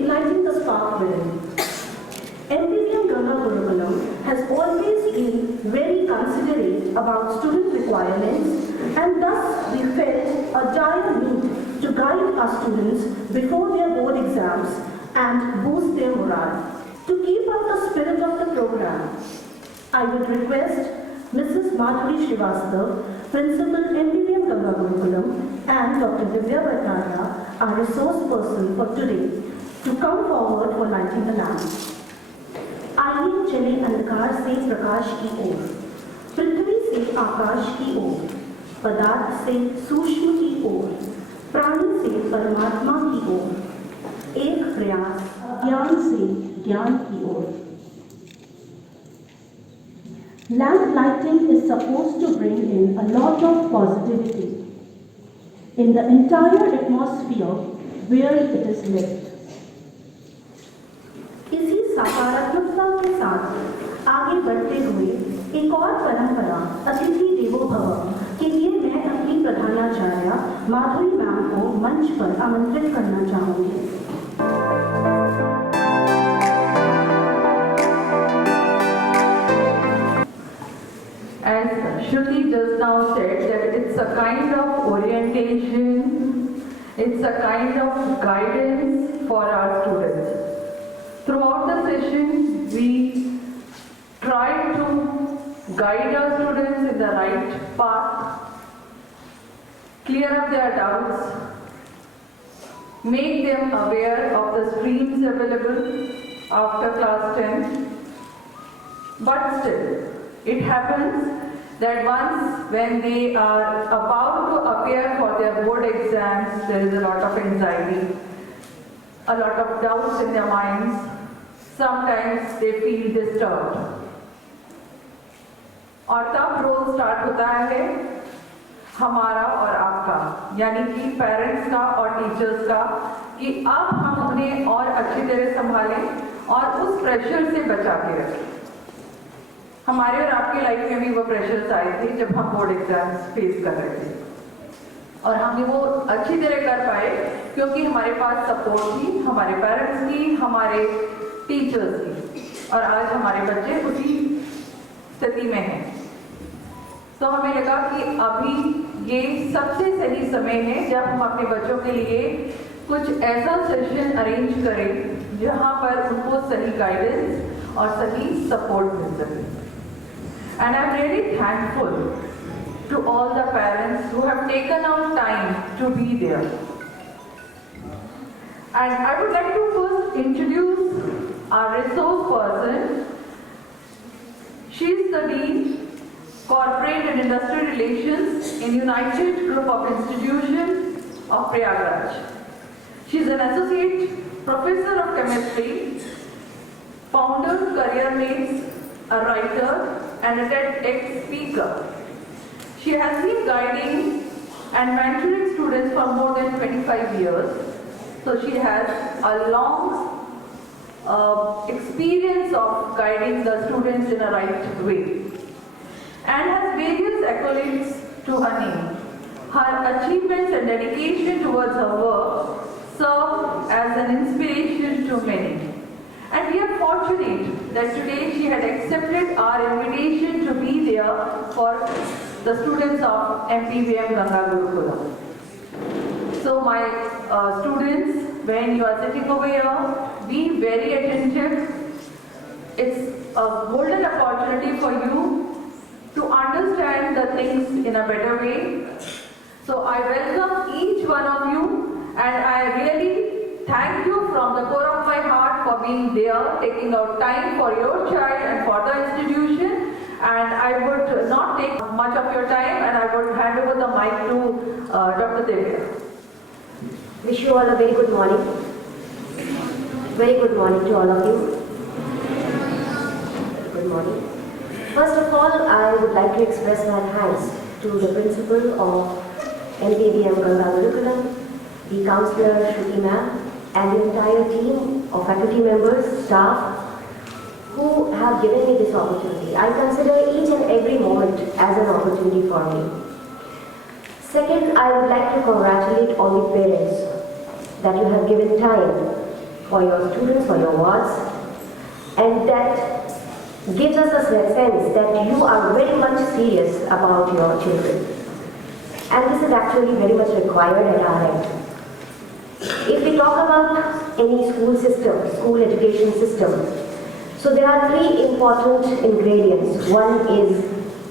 igniting the spark within. MPVM Ganga Gurukulam has always been very considerate about student requirements, and thus we felt a dire need to guide our students before their board exams and boost their morale. To keep up the spirit of the program, I would request Mrs. Madhuri Srivastav, Principal MPVM Ganga Gurukulam, and Dr. Divya Bhattacharya, our resource person for today, to come forward for lighting the lamp. आइए चले अंधकार से प्रकाश की ओर, पृथ्वी से आकाश की ओर, पदार्थ से सूक्ष्म की ओर, प्राणी से परमात्मा की ओर, एक प्रयास ज्ञान से ज्ञान की ओर. Lamp lighting is supposed to bring in a lot of positivity in the entire atmosphere where it is lit. इसी सकारात्मकता के साथ आगे बढ़ते हुए एक और परंपरा अतिथि देवो भव के लिए मैं अपनी प्रधानाचार्य माधुरी मैम को मंच पर आमंत्रित करना चाहूंगी. As Shruti just now said, that it's a kind of orientation, it's a kind of guidance for our students. Throughout the session, we try to guide our students in the right path, clear up their doubts, make them aware of the streams available after class 10. But still, it happens that once when they are about to appear for their board exams, there is a lot of anxiety, a lot of doubts in their minds. Sometimes they feel disturbed. और तब role start होता है हमारा और आपका, यानी कि parents का और टीचर्स का, कि अब हम उन्हें और अच्छी तरह संभालें और उस प्रेशर से बचा के रखें. हमारे और आपकी लाइफ में भी वो प्रेशर्स आए थे जब हम बोर्ड एग्जाम्स फेस कर रहे थे, और हमने वो अच्छी तरह कर पाए क्योंकि हमारे पास सपोर्ट थी, हमारे पेरेंट्स की, हमारे टीचर्स की, और आज हमारे बच्चे उसी स्थिति में हैं. तो हमें लगा कि अभी ये सबसे सही समय है जब हम अपने बच्चों के लिए कुछ ऐसा सेशन अरेंज करें जहाँ पर उनको सही गाइडेंस और सही सपोर्ट मिल सके. And I'm really thankful to all the parents who have taken out time to be there. And I would like to first introduce our resource person. She is the Dean, Corporate and Industrial Relations in United Group of Institutions of Prayagraj. She is an Associate Professor of Chemistry, founder, career mates, a writer, and a TEDx speaker. She has been guiding and mentoring students for more than 25 years. So she has a long experience of guiding the students in a right way, and has various accolades to her name. Her achievements and dedication towards her work serve as an inspiration to many. And we are fortunate that today she had accepted our invitation to be there for the students of MPVM Ganga Gurukulam. So my students, when you are sitting over here, be very attentive. It's a golden opportunity for you to understand the things in a better way. So I welcome each one of you, and I really thank you from the core of my heart for being there, taking out time for your child and for the institution. And I would not take much of your time, and I would hand over the mic to Dr. Divya. Wish you all a very good morning. Very good morning to all of you. Good morning. First of all, I would like to express my thanks to the principal of MPVM Ganga Gurukulam, the councillor Shruti ma'am, and the entire team of faculty members, staff, who have given me this opportunity. I consider each and every moment as an opportunity for me. Second, I would like to congratulate all the parents that you have given time for your students, for your wards, and that gives us a sense that you are very much serious about your children. And this is actually very much required at our end. If we talk about any school system, school education system, so there are three important ingredients. One is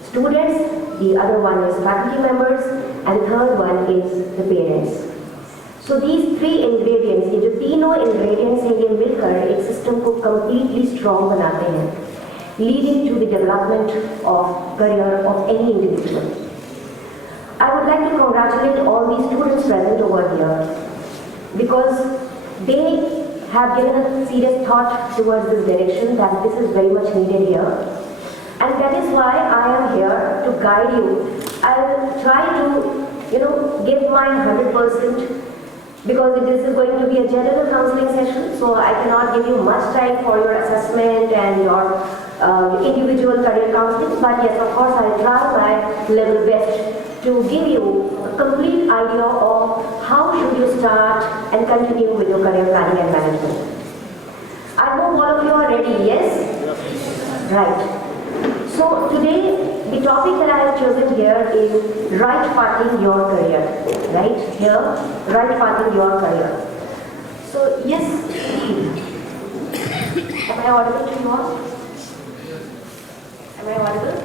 students, the other one is faculty members, and the third one is the parents. So these three ingredients, ये जो तीनों ingredients हैं ये मिलकर एक system को completely strong बनाते हैं, leading to the development of career of any individual. I would like to congratulate all the students present over here because they have given a serious thought towards this direction that this is very much needed here. And that is why I am here to guide you. I will try to, give my 100% because this is going to be a general counseling session, so I cannot give you much time for your assessment and your individual career counseling. But yes, of course, I will try my level best to give you a complete idea of how should you start and continue with your career planning and management. I hope all of you are ready, yes? Right. So today, the topic that I have chosen here is right pathing your career. Right here, right pathing your career. So yes, am I audible to you all? Am I audible?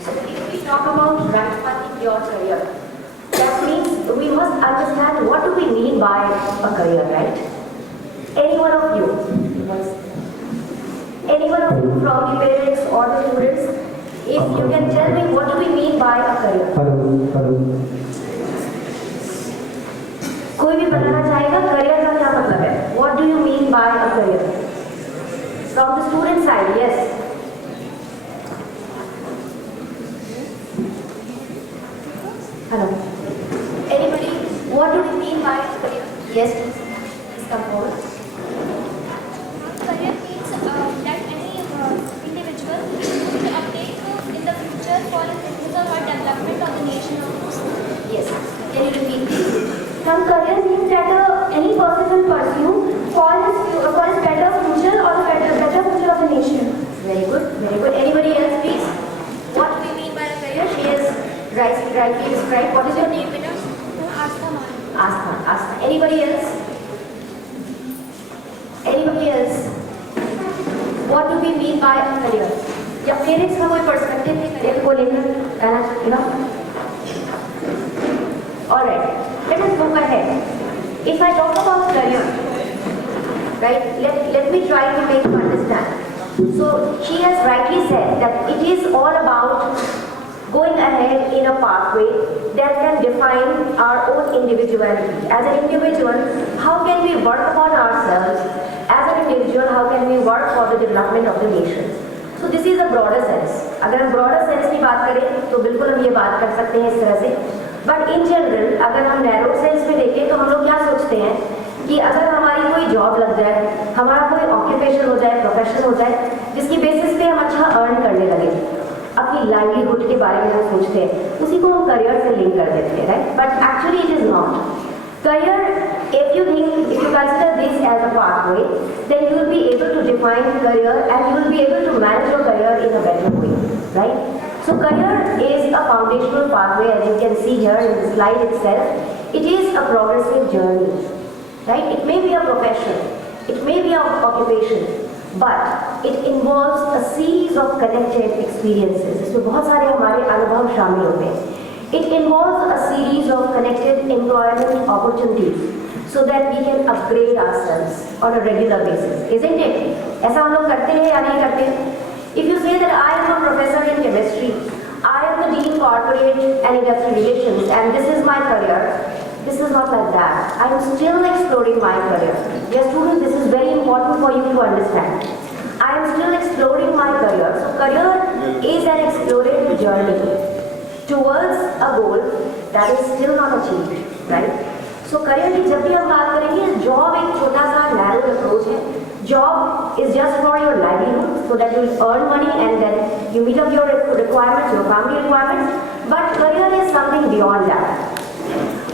So if we talk about right pathing your career, that means we must understand what do we mean by a career, right? Any one of you? Anyone of you from the parents or the students, if you can tell me what do we mean by a career? कोई भी बताना चाहेगा career का क्या मतलब है? What do you mean by a career? From the student side, yes. Hello. Anybody? What do we mean by a career? Yes, please come forward. Career means that any individual will uptake in the future for his business or her development of the nation or group. Yes. Can you repeat please? Some career means that any person will pursue for his better future or better future of the nation. Very good. Very good. Anybody else, please? What do we mean by a career? She is rightly described. What is your name, Peter? Astha Mani. Astha. Anybody else? Anybody else? What do we mean by a career? या parents का कोई perspective है career को लेकर कहना चाहिए ना? Alright, let us move ahead. If I talk about career, right? Let me try to make you understand. So she has rightly said that it is all about going ahead in a pathway that can define our own individuality. As an individual, how can we work upon ourselves? As an individual, how can we work for the development of the nation? So this is a broader sense. अगर हम broader sense की बात करें तो बिल्कुल हम ये बात कर सकते हैं इस तरह से. But in general, अगर हम narrow sense में देखें तो हम लोग क्या सोचते हैं कि अगर हमारी कोई जॉब लग जाए, हमारा कोई ऑक्यूपेशन हो जाए, प्रोफेशन हो जाए, जिसकी बेसिस पे हम अच्छा अर्न करने लगे, अपनी लाइवलीहुड के बारे में हम सोचते हैं, उसी को हम करियर से लिंक कर देते हैं, right? But actually it is not. Career, if you consider this as a pathway, then you will be able to define career and you will be able to manage your career in a better way, right? So career is a foundational pathway, as you can see here in the slide itself. It is a progressive journey, right? It may be a profession, it may be an occupation, but it involves a series of connected experiences. इसमें बहुत सारे हमारे अनुभव शामिल होते हैं. It involves a series of connected employment opportunities so that we can upgrade ourselves on a regular basis, isn't it? ऐसा हम लोग करते हैं या नहीं करते? If you say that I am a professor in chemistry, I am the dean corporate and industry relations, and this is my career, this is not like that. I am still exploring my career. Dear students, this is very important for you to understand. I am still exploring my career. So career is an exploratory journey towards a goal that is still not achieved, right? So career की जब भी हम बात करेंगे, job एक छोटा सा narrow approach है. Job is just for your livelihood, so that you will earn money and then you meet up your requirements, your family requirements. But career is something beyond that.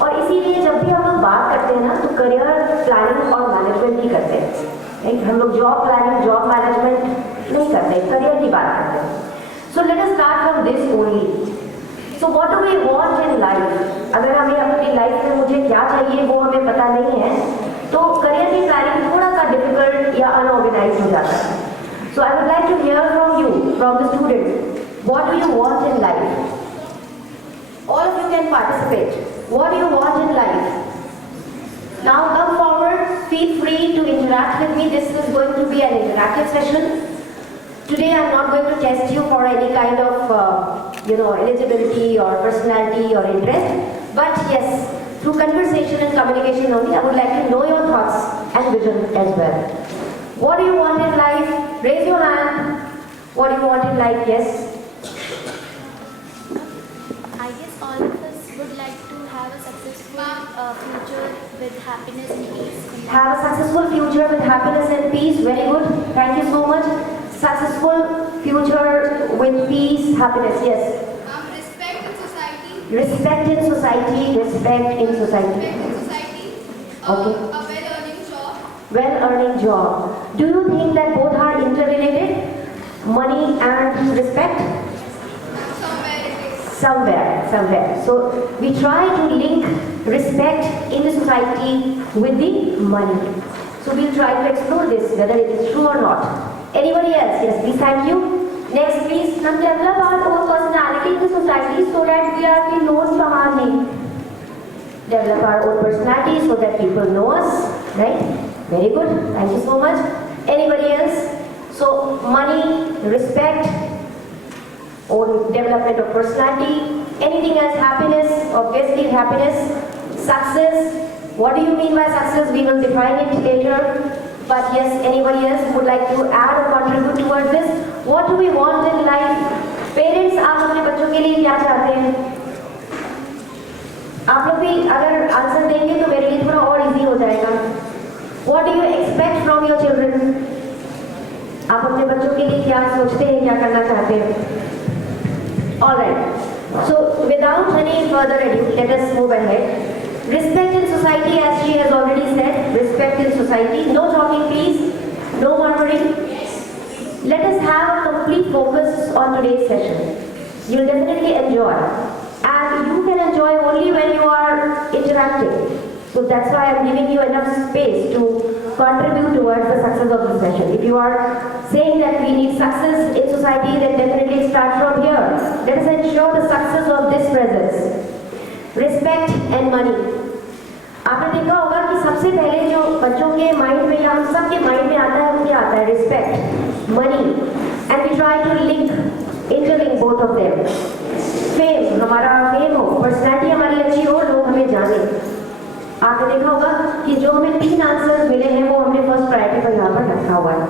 और इसीलिए जब भी हम लोग बात करते हैं ना, तो career planning और करते हैं, राइट? हम लोग जॉब प्लानिंग, जॉब मैनेजमेंट नहीं करते, करियर की बात करते हैं। So let us start from this only. So what do we want in life? अगर हमें अपनी लाइफ में मुझे क्या चाहिए वो हमें पता नहीं है, तो करियर की प्लानिंग थोड़ा सा डिफिकल्ट या अनऑर्गेनाइज हो जाता है। So I would like to hear from you, from the student, what do you want in life? All of you can participate. What do you want in life? Now come forward, feel free to interact with me. This is going to be an interactive session. Today I am not going to test you for any kind of eligibility or personality or interest. But yes, through conversation and communication only, I would like to know your thoughts and vision as well. What do you want in life? Raise your hand. What do you want in life? Yes. I guess all of us would like to have a successful future with happiness and peace. Have a successful future with happiness and peace. Very good. Thank you so much. Successful future with peace, happiness. Yes. Respect in society. Respect in society. Respect in society. Respect in society. Okay. A well-earning job. Well-earning job. Do you think that both are interrelated? Money and respect? Somewhere it is. Somewhere. So we try to link respect in the society with the money. So we'll try to explore this, whether it is true or not. Anybody else? Yes, please, thank you. Next, please. हम develop our own personality in the society so that we are known from our name. Develop our own personality so that people know us, right? Very good. Thank you so much. Anybody else? So money, respect, or development of personality, anything else, happiness, obviously happiness, success. What do you mean by success? We will define it later. But yes, anybody else would like to add or contribute towards this? What do we want in life? Parents, आप अपने बच्चों के लिए क्या चाहते हैं? आप लोग भी अगर आंसर देंगे तो मेरे लिए थोड़ा और इजी हो जाएगा. What do you expect from your children? आप अपने बच्चों के लिए क्या सोचते हैं, क्या करना चाहते हैं? All right. So without any further ado, let us move ahead. Respect in society, as she has already said. Respect in society. No talking, please. No murmuring. Let us have a complete focus on today's session. You'll definitely enjoy, and you can enjoy only when you are interacting. So that's why I'm giving you enough space to contribute towards the success of the session. If you are saying that we need success in society, then definitely start from here. Let us ensure the success of this presence. Respect and money. आपने देखा होगा कि सबसे पहले जो बच्चों के mind में या हम सब के माइंड में आता है वो क्या आता है? Respect, money, and we try to link, interlink both of them. Fame, हमारा फेम हो, पर्सनैलिटी हमारी अच्छी हो, लोग हमें जाने. आपने देखा होगा कि जो हमें 3 आंसर्स मिले हैं वो हमने फर्स्ट प्रायोरिटी पर यहाँ पर रखा हुआ है.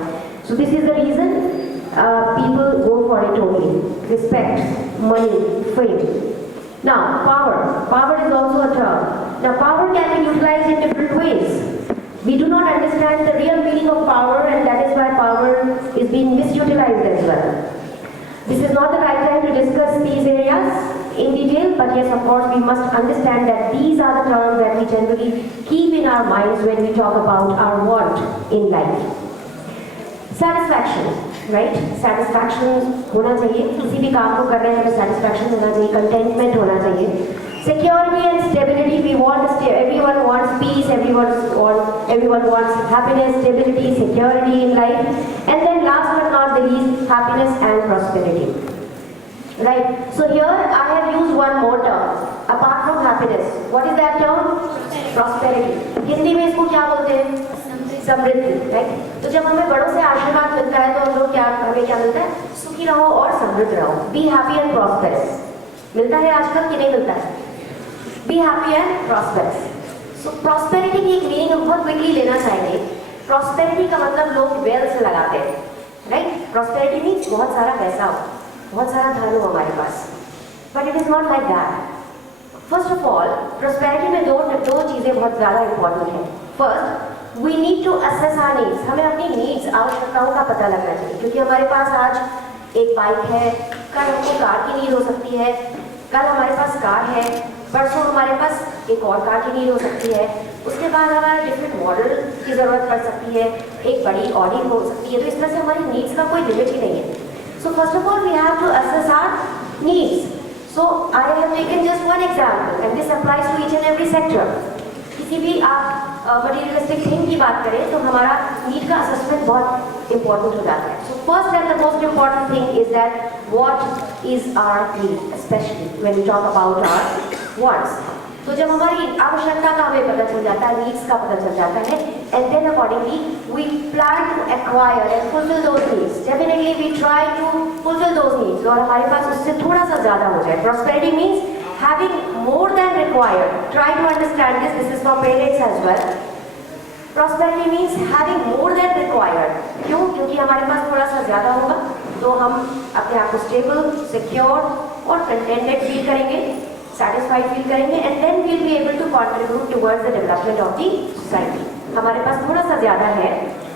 So this is the reason people go for it only. Respect, money, fame. Now, power. Power is also a term. Now, power can be utilized in different ways. We do not understand the real meaning of power, and that is why power is being misutilized as well. This is not the right time to discuss these areas in detail, but yes, of course, we must understand that these are the terms that we generally keep in our minds when we talk about our want in life. Satisfaction. Right, satisfaction होना चाहिए. किसी भी काम को कर रहे हैं तो सेटिस्फैक्शन होना चाहिए, कंटेंटमेंट होना चाहिए. Security and stability. We want, everyone wants peace, everyone wants happiness, stability, security in life, and then last but not the least, happiness and prosperity. Right. So here I have used one more term apart from happiness. What is that term? Prosperity. Hindi में इसको क्या बोलते हैं? समृद्धि. Right. तो जब हमें बड़ों से आशीर्वाद मिलता है तो हम लोग हमें क्या मिलता है? सुखी रहो और समृद्ध रहो. Be happy and prosperous. मिलता है आजकल कि नहीं मिलता है? Be happy and prosperous. So prosperity की एक मीनिंग हम बहुत क्विकली लेना चाहेंगे. प्रॉस्पेरिटी का मतलब लोग वेल्थ लगाते हैं. राइट. प्रॉस्पेरिटी मीन्स बहुत सारा पैसा हो, बहुत सारा धन हो हमारे पास. But it is not like that. First of all, prosperity में दो चीजें बहुत ज्यादा इंपॉर्टेंट है. First, We need to assess our needs. हमें अपनी needs, आवश्यकताओं का पता लगना चाहिए. क्योंकि हमारे पास आज एक बाइक है, कल हमको कार की नीड हो सकती है, कल हमारे पास कार है, परसों हमारे पास एक और कार की नीड हो सकती है, उसके बाद हमारा डिफरेंट मॉडल की ज़रूरत पड़ सकती है, एक बड़ी ऑडिट हो सकती है, तो इस तरह से हमारी नीड्स का कोई लिमिट ही नहीं है. So first of all we have to assess our needs. So I have taken just one example and this applies to each and every sector. किसी भी आप मटीरियलिस्टिक थिंग की बात करें तो हमारा नीड का असेसमेंट बहुत इंपॉर्टेंट हो जाता है. So first and the most important thing is that what is our need, specially when we talk about our wants. तो जब हमारी आवश्यकता का हमें पता चल जाता है, नीड्स का पता चल जाता है, and then accordingly we plan to acquire and fulfil those needs. Definitely we try to fulfil those needs और हमारे पास उससे थोड़ा सा ज़्यादा हो जाए. Prosperity means having more than required. Try to understand this. This is for parents as well. Prosperity means having more than required. क्यों? क्योंकि हमारे पास थोड़ा सा ज़्यादा होगा तो हम अपने आप को स्टेबल, सिक्योर और कंटेंटेड फील करेंगे, सेटिस्फाइड फील करेंगे, and then we'll be able to contribute towards the development of the society. हमारे पास थोड़ा सा ज़्यादा है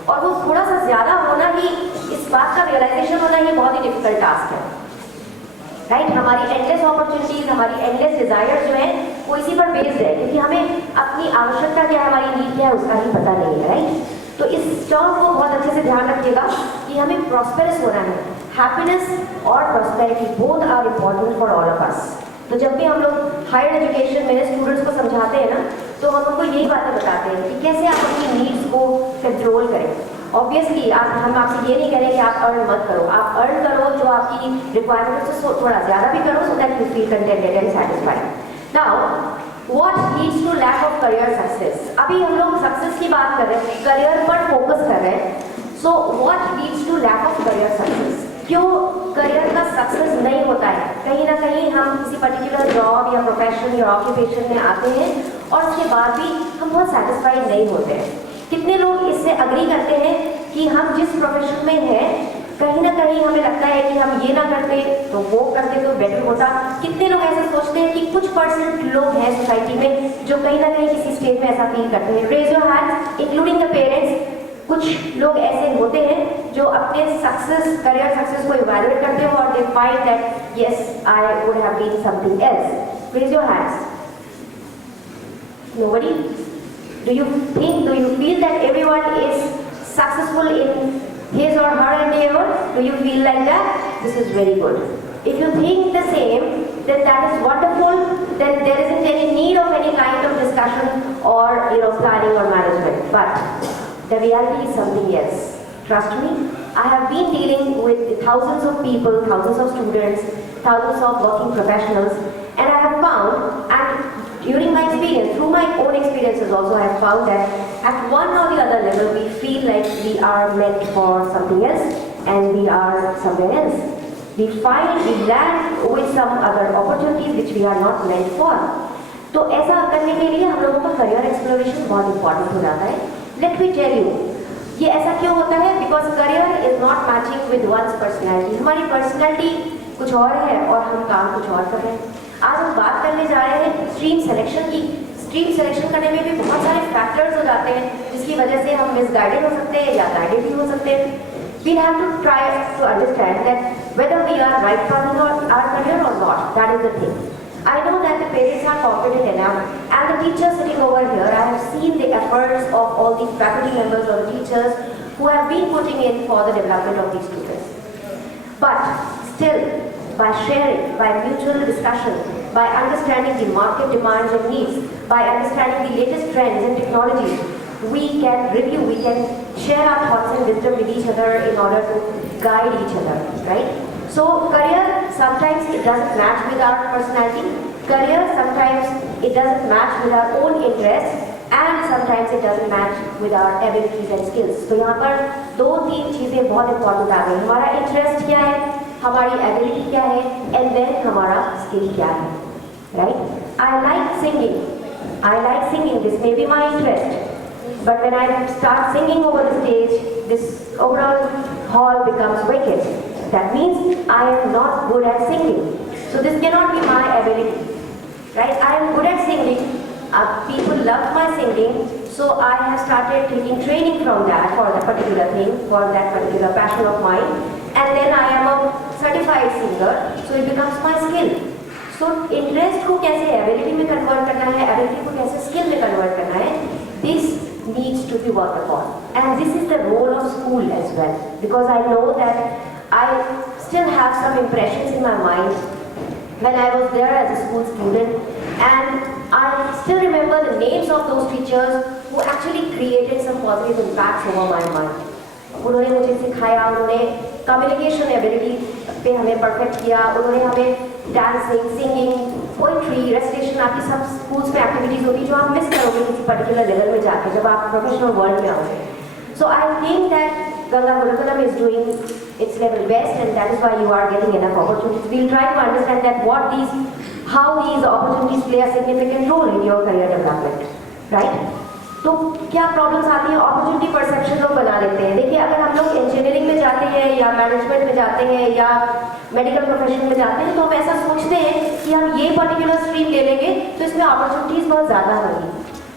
और वो थोड़ा सा ज़्यादा होना ही, इस बात का रियलाइजेशन होना ही बहुत ही डिफिकल्ट टास्क है. राइट हमारी एंडलेस अपॉर्चुनिटीज, हमारी एंडलेस डिजायर जो है वो इसी पर बेस्ड है, क्योंकि हमें अपनी आवश्यकता क्या है, हमारी नीड क्या है, उसका ही पता नहीं है. राइट तो इस टर्म को बहुत अच्छे से ध्यान रखिएगा कि हमें प्रॉस्पेरस होना है. हैप्पीनेस और prosperity both are important for all of us. तो जब भी हम लोग हायर एजुकेशन में स्टूडेंट्स को समझाते हैं ना, तो हम उनको यही बातें बताते हैं कि कैसे आप अपनी नीड्स को कंट्रोल करें. ऑब्वियसली हम आपसे ये नहीं कह रहे कि आप अर्न मत करो, आप अर्न करो जो आपकी रिक्वायरमेंट से थोड़ा ज़्यादा भी करो, so that you feel contented and satisfied. Now what leads to lack of career success. अभी हम लोग सक्सेस की बात कर रहे हैं, करियर पर फोकस कर रहे हैं. So what leads to lack of career success. क्यों करियर का सक्सेस नहीं होता है? कहीं ना कहीं हम किसी पर्टिकुलर जॉब या प्रोफेशन या ऑक्यूपेशन में आते हैं और उसके बाद भी हम बहुत सेटिस्फाइड नहीं होते हैं. कितने लोग इससे अग्री करते हैं कि हम जिस प्रोफेशन में हैं कहीं ना कहीं हमें लगता है कि हम ये ना करते तो वो करते तो बेटर होता. कितने लोग ऐसे सोचते हैं कि कुछ परसेंट लोग हैं सोसाइटी में जो कहीं ना कहीं किसी स्टेज में ऐसा फील करते हैं. Raise your hand including the parents. कुछ लोग ऐसे होते हैं जो अपने सक्सेस, करियर सक्सेस को इवैल्यूएट करते हो और they find that yes I would have been something else. Raise your hands. Nobody. Do you feel that everyone is successful in his or her endeavor? Do you feel like that? This is very good. If you think the same, then that is wonderful. Then there isn't any need of any kind of discussion or planning or management. But the reality is something else. Trust me, I have been dealing with thousands of people, thousands of students, thousands of working professionals, and I have found, and during my experience, through my own experiences also, I have found that at one or the other level, we feel like we are meant for something else and we are somewhere else. We land with some other opportunities which we are not meant for. तो ऐसा करने के लिए हम लोगों का career exploration बहुत important हो जाता है. लेट मी टेल यू, ये ऐसा क्यों होता है? Because career is not matching with one's personality. हमारी पर्सनैलिटी कुछ और है और हम काम कुछ और कर रहे हैं. आज हम बात करने जा रहे हैं स्ट्रीम सिलेक्शन की. स्ट्रीम सिलेक्शन करने में भी बहुत सारे फैक्टर्स हो जाते हैं जिसकी वजह से हम मिसगाइडेड हो सकते हैं या गाइडेड भी हो सकते हैं. We have to try to understand that whether we are right path in our career or not. That is the thing. I know that the parents are confident enough and the teachers sitting over here, I have seen the efforts of all the faculty members or the teachers who have been putting in for the development of these students. But still, by sharing, by mutual discussion, by understanding the market demands and needs, by understanding the latest trends and technologies, we can review, we can share our thoughts and wisdom with each other in order to guide each other, right? So career, sometimes it doesn't match with our personality. Career, sometimes it doesn't match with our own interests. And sometimes it doesn't match with our abilities and skills. तो यहाँ पर 2-3 चीज़ें बहुत important आ गई. हमारा interest क्या है, हमारी ability क्या है, and then हमारा skill क्या है, right? I like singing. This may be my interest. But when I start singing over the stage, this overall hall becomes vacant. That means I am not good at singing. So this cannot be my ability, right? I am good at singing. People love my singing, so I have started taking training from that for that particular thing, for that particular passion of mine, and then I am a certified singer, so it becomes my skill. So interest को कैसे ability में convert करना है, ability को कैसे skill में convert करना है, this should be worked upon. And this is the role of school as well, because I know that I still have some impressions in my mind when I was there as a school student, and I still remember the names of those teachers who actually created some positive impacts over my mind. उन्होंने मुझे सिखाया, उन्होंने communication ability पे हमें perfect किया, उन्होंने हमें dancing, singing, poetry, recitation, आपकी सब स्कूल्स में एक्टिविटीज होती जो आप मिस करोगे किसी पर्टिकुलर लेवल में जाके जब आप प्रोफेशनल वर्ल्ड में आओगे. So I think that Ganga Gurukulam is doing its level best, and that is why you are getting enough opportunities. We'll try to understand that how these opportunities play a significant role in your career development, right? तो क्या problems आती हैं? Opportunity perception लोग बना लेते हैं. देखिए, अगर हम लोग इंजीनियरिंग में जाते हैं या मैनेजमेंट में जाते हैं या मेडिकल प्रोफेशन में जाते हैं तो हम ऐसा सोचते हैं कि हम ये पर्टिकुलर स्ट्रीम ले लेंगे तो इसमें अपॉर्चुनिटीज बहुत ज़्यादा होंगी.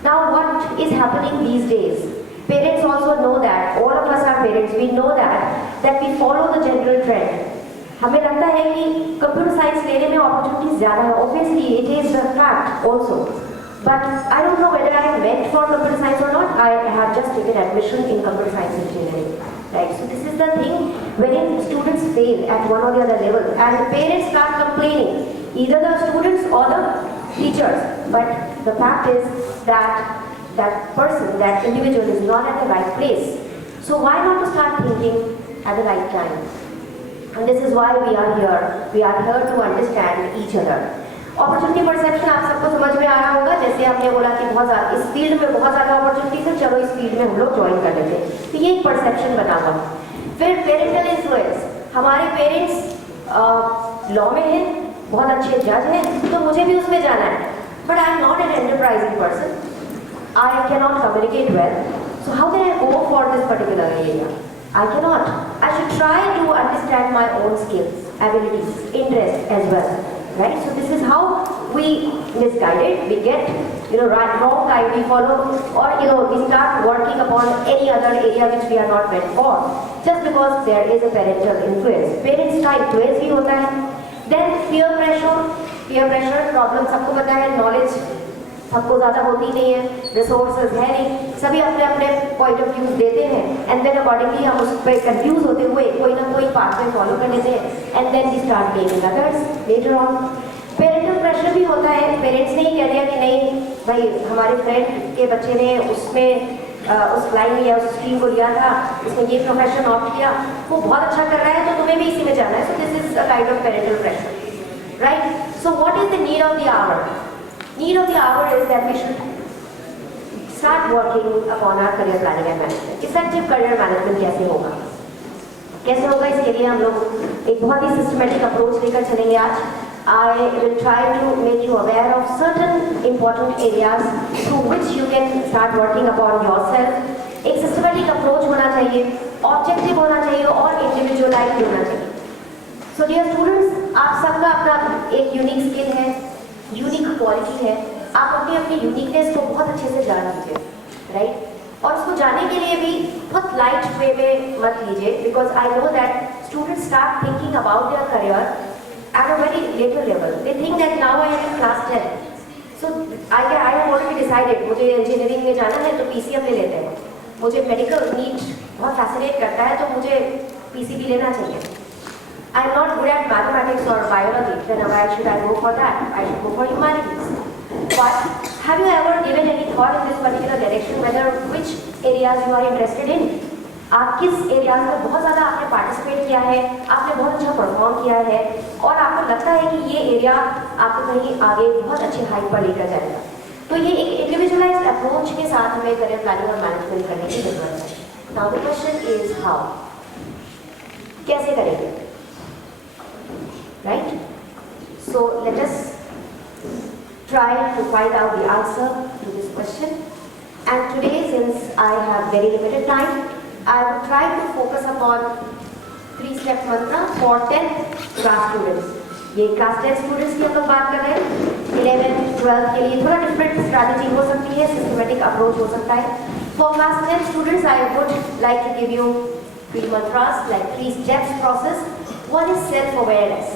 Now what is happening these days? Parents also know that, all of us are parents, we know that we follow the general trend. हमें लगता है कि कंप्यूटर साइंस लेने में अपॉर्चुनिटीज ज़्यादा है. Obviously, it is a fact also. But I don't know whether I am meant for computer science or not. I have just taken admission in computer science engineering. Right? So this is the thing, when students fail at one or the other level and the parents start complaining, either the students or the teachers. But the fact is that that person, that individual is not at the right place. So why not to start thinking at the right time? And this is why we are here. We are here to understand each other. Opportunity perception आप सबको समझ में आ रहा होगा. जैसे आपने बोला कि बहुत ज़्यादा इस फील्ड में बहुत ज़्यादा अपॉर्चुनिटीज है, चलो इस फील्ड में हम लोग ज्वाइन कर लेते हैं. तो ये एक परसेप्शन बना हुआ. फिर पेरेंटल इन्फ्लुएंस. हमारे पेरेंट्स लॉ में हैं, बहुत अच्छे जज हैं, तो मुझे भी उसमें जाना है. But I am not an enterprising person. I cannot communicate well. So how can I go for this particular area? I cannot. I should try to understand my own skills, abilities, interests as well. Right? So this is how we misguided, we get, right, wrong guide we follow, or we start working upon any other area which we are not meant for. Just because there is a parental influence. Parents का influence भी होता है. Then peer pressure problem सबको पता है. Knowledge सबको ज़्यादा होती नहीं है, रिसोर्सेज है नहीं, सभी अपने अपने पॉइंट ऑफ व्यूज देते हैं, एंड देन अकॉर्डिंगली हम उस पर कंफ्यूज होते हुए कोई ना कोई पाथवे फॉलो कर लेते हैं, and then we start blaming others later on. Parental pressure भी होता है. पेरेंट्स ने ही कह दिया कि नहीं भाई, हमारे फ्रेंड के बच्चे ने उसमें उस लाइन या उस स्ट्रीम को लिया था, उसने ये प्रोफेशन ऑप्ट किया, वो बहुत अच्छा कर रहा है तो तुम्हें भी इसी में जाना है. So this is a kind of parental pressure, right? So what is the need of the hour? Need of the hour is that we should start working upon our career planning and management. Effective career management कैसे होगा? कैसे होगा इसके लिए हम लोग एक बहुत ही सिस्टमेटिक अप्रोच लेकर चलेंगे आज. I will try to make you aware of certain important areas through which you can start working upon yourself. एक सिस्टमेटिक अप्रोच होना चाहिए, ऑब्जेक्टिव होना चाहिए और इंडिविजुअलाइज होना चाहिए. So dear students, आप सबका अपना एक यूनिक स्किल है, यूनिक क्वालिटी है. आप अपनी अपनी यूनिकनेस को बहुत अच्छे से जान लीजिए, राइट? और उसको जानने के लिए भी बहुत लाइट वे में मत लीजिए, because I know that students start thinking about their career at a very later level. They think that now I am in class 10, so I have already decided मुझे इंजीनियरिंग में जाना है तो पीसीएम ले लेते हैं. मुझे मेडिकल नीट बहुत फैसिनेट करता है तो मुझे पीसीबी लेना चाहिए. I am not good at mathematics or biology, then why should I go for that? I should go for humanities. But have you ever given any thought in this particular direction whether which areas you are interested in? आप किस areas में बहुत ज़्यादा आपने participate किया है, आपने बहुत अच्छा परफॉर्म किया है और आपको लगता है कि ये एरिया आपको कहीं आगे बहुत अच्छे हाइट पर लेकर जाएगा. तो ये एक इंडिविजुअलाइज्ड अप्रोच के साथ हमें करियर प्लानिंग और मैनेजमेंट करने की जरूरत है. Now the question is how, कैसे करेंगे? Right? So let us try to find out the answer to this question. And today, since I have very limited time, I will try to focus upon 3-step mantra for 10th class students. ये class 10 students की हम लोग बात कर रहे हैं. 11th, 12th के लिए थोड़ा different strategy हो सकती है, systematic approach हो सकता है. For class 10 students, I would like to give you 3 mantras, like 3 steps process. One is self-awareness.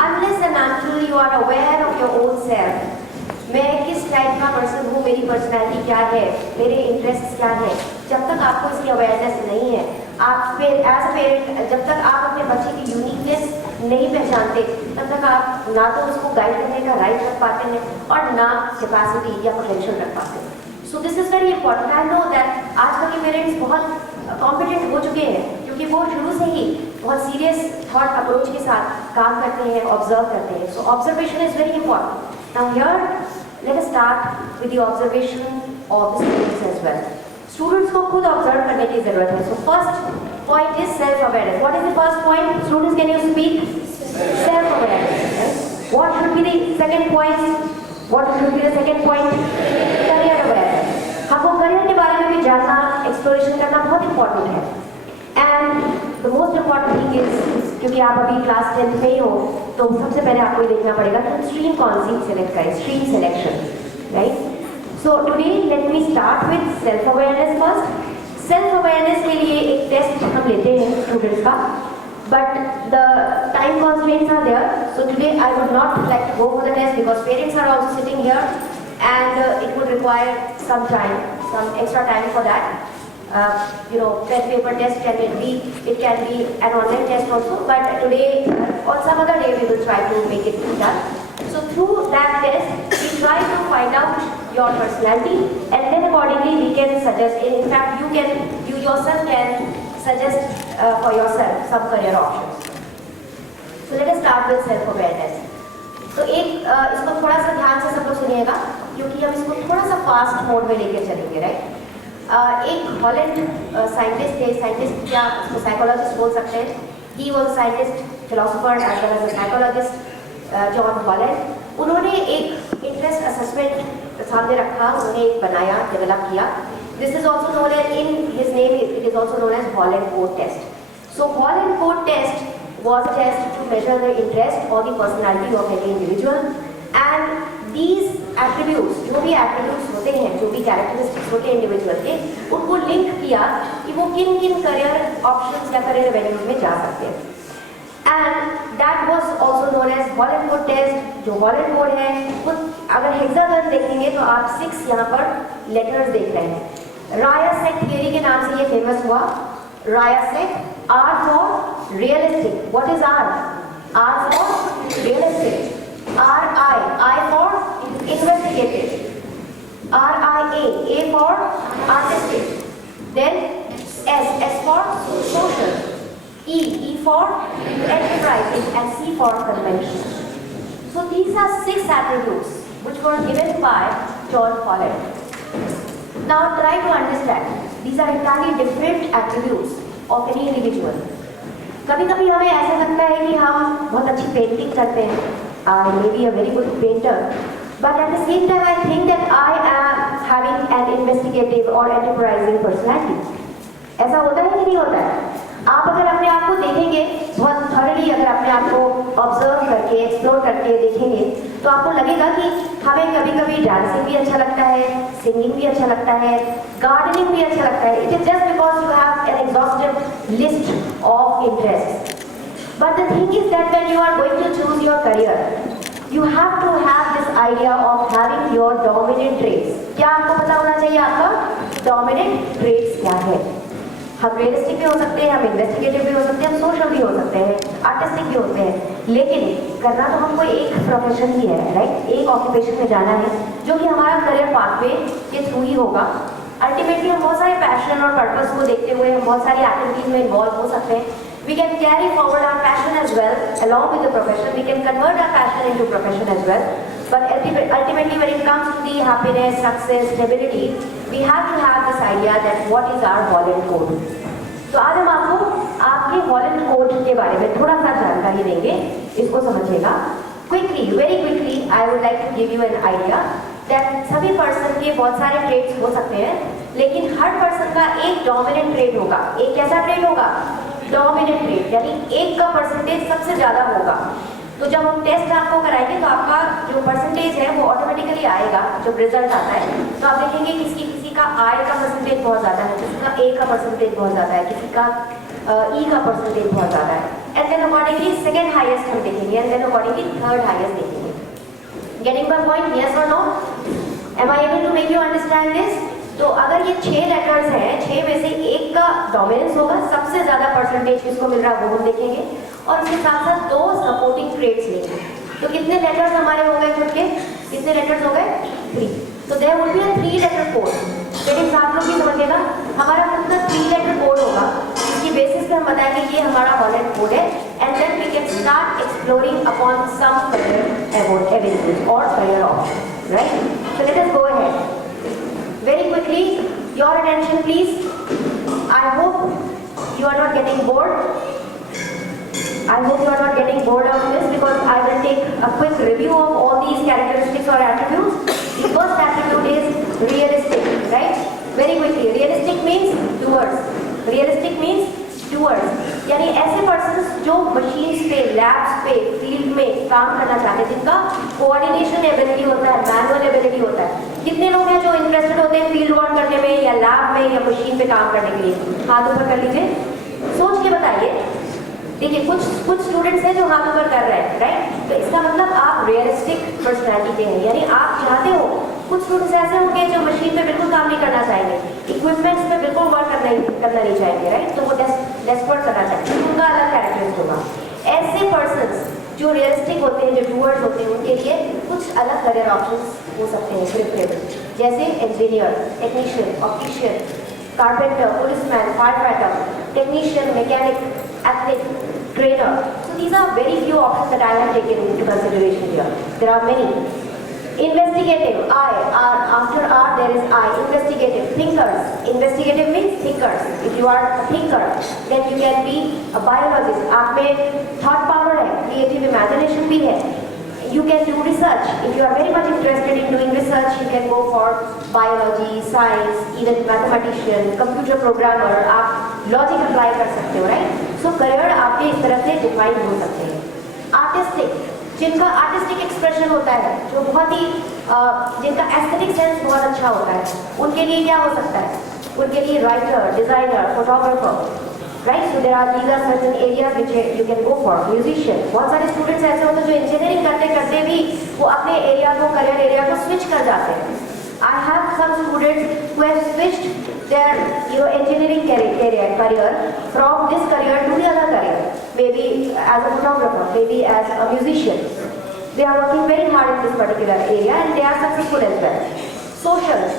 Unless and until you are aware of your own self, मैं किस टाइप का person हूँ, मेरी पर्सनैलिटी क्या है, मेरे इंटरेस्ट क्या है, जब तक आपको इसकी अवेयरनेस नहीं है, आप फिर एज अ पेरेंट जब तक आप अपने बच्चे की यूनिकनेस नहीं पहचानते, तब तक आप ना तो उसको गाइड करने का राइट रख पाते हैं और ना कैपेसिटी या पोटेंशियल रख पाते हैं। So this is very important. I know that आजकल के पेरेंट्स बहुत कॉम्पिटेंट हो चुके हैं क्योंकि वो शुरू से ही बहुत सीरियस थॉट अप्रोच के साथ काम करते हैं, ऑब्जर्व करते हैं। So observation is very important. Now here let us start with the observation of the students as well. Students को खुद ऑब्जर्व करने की जरूरत है। So first point is self awareness. What is the first point? Students can you speak? Self awareness. What should be the second point? What should be the second point? Career awareness. हमको career के बारे में भी जानना, exploration करना बहुत important है। And the most important thing is, क्योंकि आप अभी क्लास 10th में ही हो, तो सबसे पहले आपको ये देखना पड़ेगा कि स्ट्रीम कौन सी सेलेक्ट करें, stream selection, right? So today let me start with self awareness first. Self awareness के लिए एक टेस्ट हम लेते हैं स्टूडेंट्स का, but the time constraints are there. So today I would not like to go for the test because parents are also sitting here and it would require some time, some extra time for that. Pen paper test can be an online test also, but today or some other day we will try to make it done. So through that test we try to find out your personality and then accordingly we can suggest, in fact you yourself can suggest for yourself some career options. So let us start with self awareness. तो इसको थोड़ा सा ध्यान से सब लोग सुनिएगा क्योंकि हम इसको थोड़ा सा फास्ट मोड में लेकर चलेंगे, राइट? एक हॉलैंड साइंटिस्ट थे, साइंटिस्ट क्या उसको साइकोलॉजिस्ट बोल सकते हैं। He was scientist, philosopher as well as a psychologist, John Holland. उन्होंने एक इंटरेस्ट असेसमेंट सामने रखा, उन्होंने एक बनाया, डेवलप किया। This is also known as, in his name it is also known as Holland code test. So Holland code test was a test to measure the interest or the personality of any individual, and these attributes, जो भी attributes होते हैं, जो भी characteristics होते हैं individual के, उनको लिंक किया कि वो किन किन career options या career avenues में जा सकते हैं। And that was also known as Holland-Wood test। जो Holland-Wood है, वो अगर hexagon देखेंगे तो आप 6 यहाँ पर letters देख रहे हैं। रायसेक थियरी के नाम से ये फेमस हुआ। रायसेक, R for realistic. What is R? R for realistic. I for investigative. A for artistic. Then S for social. E for enterprising, and C for conventional. So these are 6 attributes which were given by John Holland. Now try to understand. These are entirely different attributes of any individual. कभी कभी हमें ऐसा लगता है कि हम बहुत अच्छी पेंटिंग करते हैं, I may be a very good painter, but at the same time I think that I am having an investigative or enterprising personality. ऐसा होता है कि नहीं होता है? आप अगर अपने आप को देखेंगे बहुत थॉरली, अगर अपने आप को ऑब्जर्व करके, एक्सप्लोर करके देखेंगे, तो आपको लगेगा कि हमें कभी कभी डांसिंग भी अच्छा लगता है, सिंगिंग भी अच्छा लगता है, गार्डनिंग भी अच्छा लगता है। It is just because you have an exhaustive list of interest. But the thing is that when you are going to choose your career, you have to have this idea of having your dominant traits. क्या आपको पता होना चाहिए आपका dominant traits क्या है? हम realistic भी हो सकते हैं, हम इन्वेस्टिगेटिव भी हो सकते हैं, हम सोशल भी हो सकते हैं, आर्टिस्टिक भी होते हैं, लेकिन करना तो हमको एक प्रोफेशन ही है, राइट? एक ऑक्यूपेशन में जाना है जो कि हमारा करियर पाथवे के थ्रू ही होगा। अल्टीमेटली हम बहुत सारे पैशन और पर्पस को देखते हुए हम बहुत सारी एक्टिविटीज में इन्वॉल्व हो सकते हैं। We can carry forward our passion as well along with the profession, we can convert our passion into profession as well, but ultimately when it comes to the happiness, success, stability, we have to have this idea that what is our Holland code. तो आज हम आपको आपके Holland code के बारे में थोड़ा सा जानकारी देंगे, इसको समझिएगा। Quickly, very quickly, I would like to give you an idea that सभी पर्सन के बहुत सारे ट्रेड्स हो सकते हैं, लेकिन हर पर्सन का एक डोमिनेंट ट्रेड होगा। एक कैसा ट्रेड होगा? डोमिनेंट ट्रेड, यानी एक का परसेंटेज सबसे ज्यादा होगा। तो जब हम टेस्ट आपको कराएंगे तो आपका जो परसेंटेज है वो ऑटोमेटिकली आएगा, जब रिजल्ट आता है तो आप देखेंगे किसी का आई का परसेंटेज बहुत ज़्यादा है, किसी का ए का परसेंटेज बहुत ज़्यादा है, किसी का ई का परसेंटेज बहुत ज़्यादा है, and then accordingly second highest हम देखेंगे, and then accordingly third highest देखेंगे। Getting my point? Yes or no? Am I able to make you understand this? तो अगर ये 6 लेटर्स हैं, 6 में से एक का डोमिनेंस होगा, सबसे ज़्यादा परसेंटेज किसको मिल रहा है वो हम देखेंगे, और इसके साथ साथ 2 सपोर्टिंग ट्रेड्स लेंगे। तो कितने लेटर्स हमारे हो गए खुद के? कितने लेटर्स हो गए? 3। तो there would be a 3 letter code. लेकिन आप लोग भी समझिएगा, हमारा कितना 3 लेटर कोड होगा, इसकी बेसिस पे हम बताएंगे ये हमारा हॉलैंड कोड है, and then we can start exploring upon some career avenues और career option, right? So let us go ahead very quickly. Your attention please. I hope you are not getting bored. I hope you are not getting bored of this, because I will take a quick review of all these characteristics or attributes. The first attribute is realistic, right? Very quickly. Realistic means doers. Realistic means doers. यानी ऐसे persons जो machines पे, labs पे, field में काम करना चाहते हैं, जिनका कोऑर्डिनेशन एबिलिटी होता है, मैनुअल एबिलिटी होता है। कितने लोग हैं जो इंटरेस्टेड होते हैं फील्ड वर्क करने में या लैब में या मशीन पे काम करने के लिए? हाथ ऊपर कर लीजिए, सोच के बताइए। देखिए कुछ स्टूडेंट्स हैं जो हाथ ऊपर कर रहे हैं, राइट? तो इसका मतलब आप रियलिस्टिक पर्सनैलिटी के हैं, यानी आप चाहते हो। कुछ स्टूडेंट्स ऐसे होंगे जो मशीन पे बिल्कुल काम नहीं करना चाहेंगे, इक्विपमेंट्स पे बिल्कुल वर्क करना नहीं चाहेंगे, राइट? तो वो डेस्पर्ट करना चाहते हैं, उनका अलग कैरेक्टर्स होगा। ऐसे पर्सन्स जो रियलिस्टिक होते हैं, जो डूअर्स होते हैं, उनके लिए कुछ अलग करियर ऑप्शंस हो सकते हैं प्रिफरेबल, जैसे engineer, technician, optician, carpenter, policeman, fire fighter, technician, mechanic, athlete, trainer. So these are very few options that I have taken into consideration here. There are many. Investigative, after R there is I. Investigative, thinkers. Investigative means thinkers. If you are a thinker, then you can be a biologist. आप में thought power है, creative imagination भी है. You can do research. If you are very much interested in doing research, you can go for biology, science, even mathematician, computer programmer. आप logic apply कर सकते हो, right? So career आपके इस तरह से define हो सकते हैं. Artistic, जिनका artistic expression होता है, जो बहुत ही जिनका aesthetic sense बहुत अच्छा होता है, उनके लिए क्या हो सकता है? उनके लिए writer, designer, photographer. Right? So these are certain areas which you can go for. Musician. बहुत सारे students ऐसे होते हैं जो engineering करते करते भी वो अपने एरिया को, career area को switch कर जाते हैं. I have some students who have switched their engineering career from this career to the other career. Maybe as a photographer, maybe as a musician. They are working very hard in this particular area and they are successful as well. Social.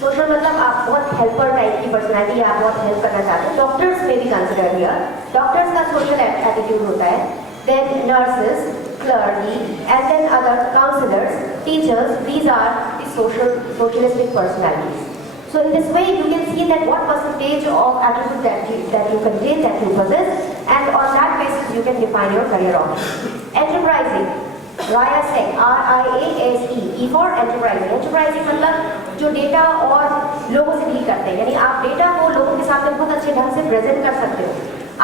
Social मतलब आप बहुत helper type की personality है, आप बहुत help करना चाहते हैं. डॉक्टर्स में भी कंसिडर हियर. डॉक्टर्स का सोशल एटीट्यूड होता है. Then nurses, clerky, and then other counsellors, teachers. These are the socialistic personalities. So in this way you can see that what percentage of attribute that you contain, that you possess, and on that basis you can define your career option. Enterprising. RIASE, R-I-A-S-E, E for enterprising. Enterprising मतलब जो data और लोगों से deal करते हैं, यानी आप data को लोगों के सामने बहुत अच्छे ढंग से प्रेजेंट कर सकते हो.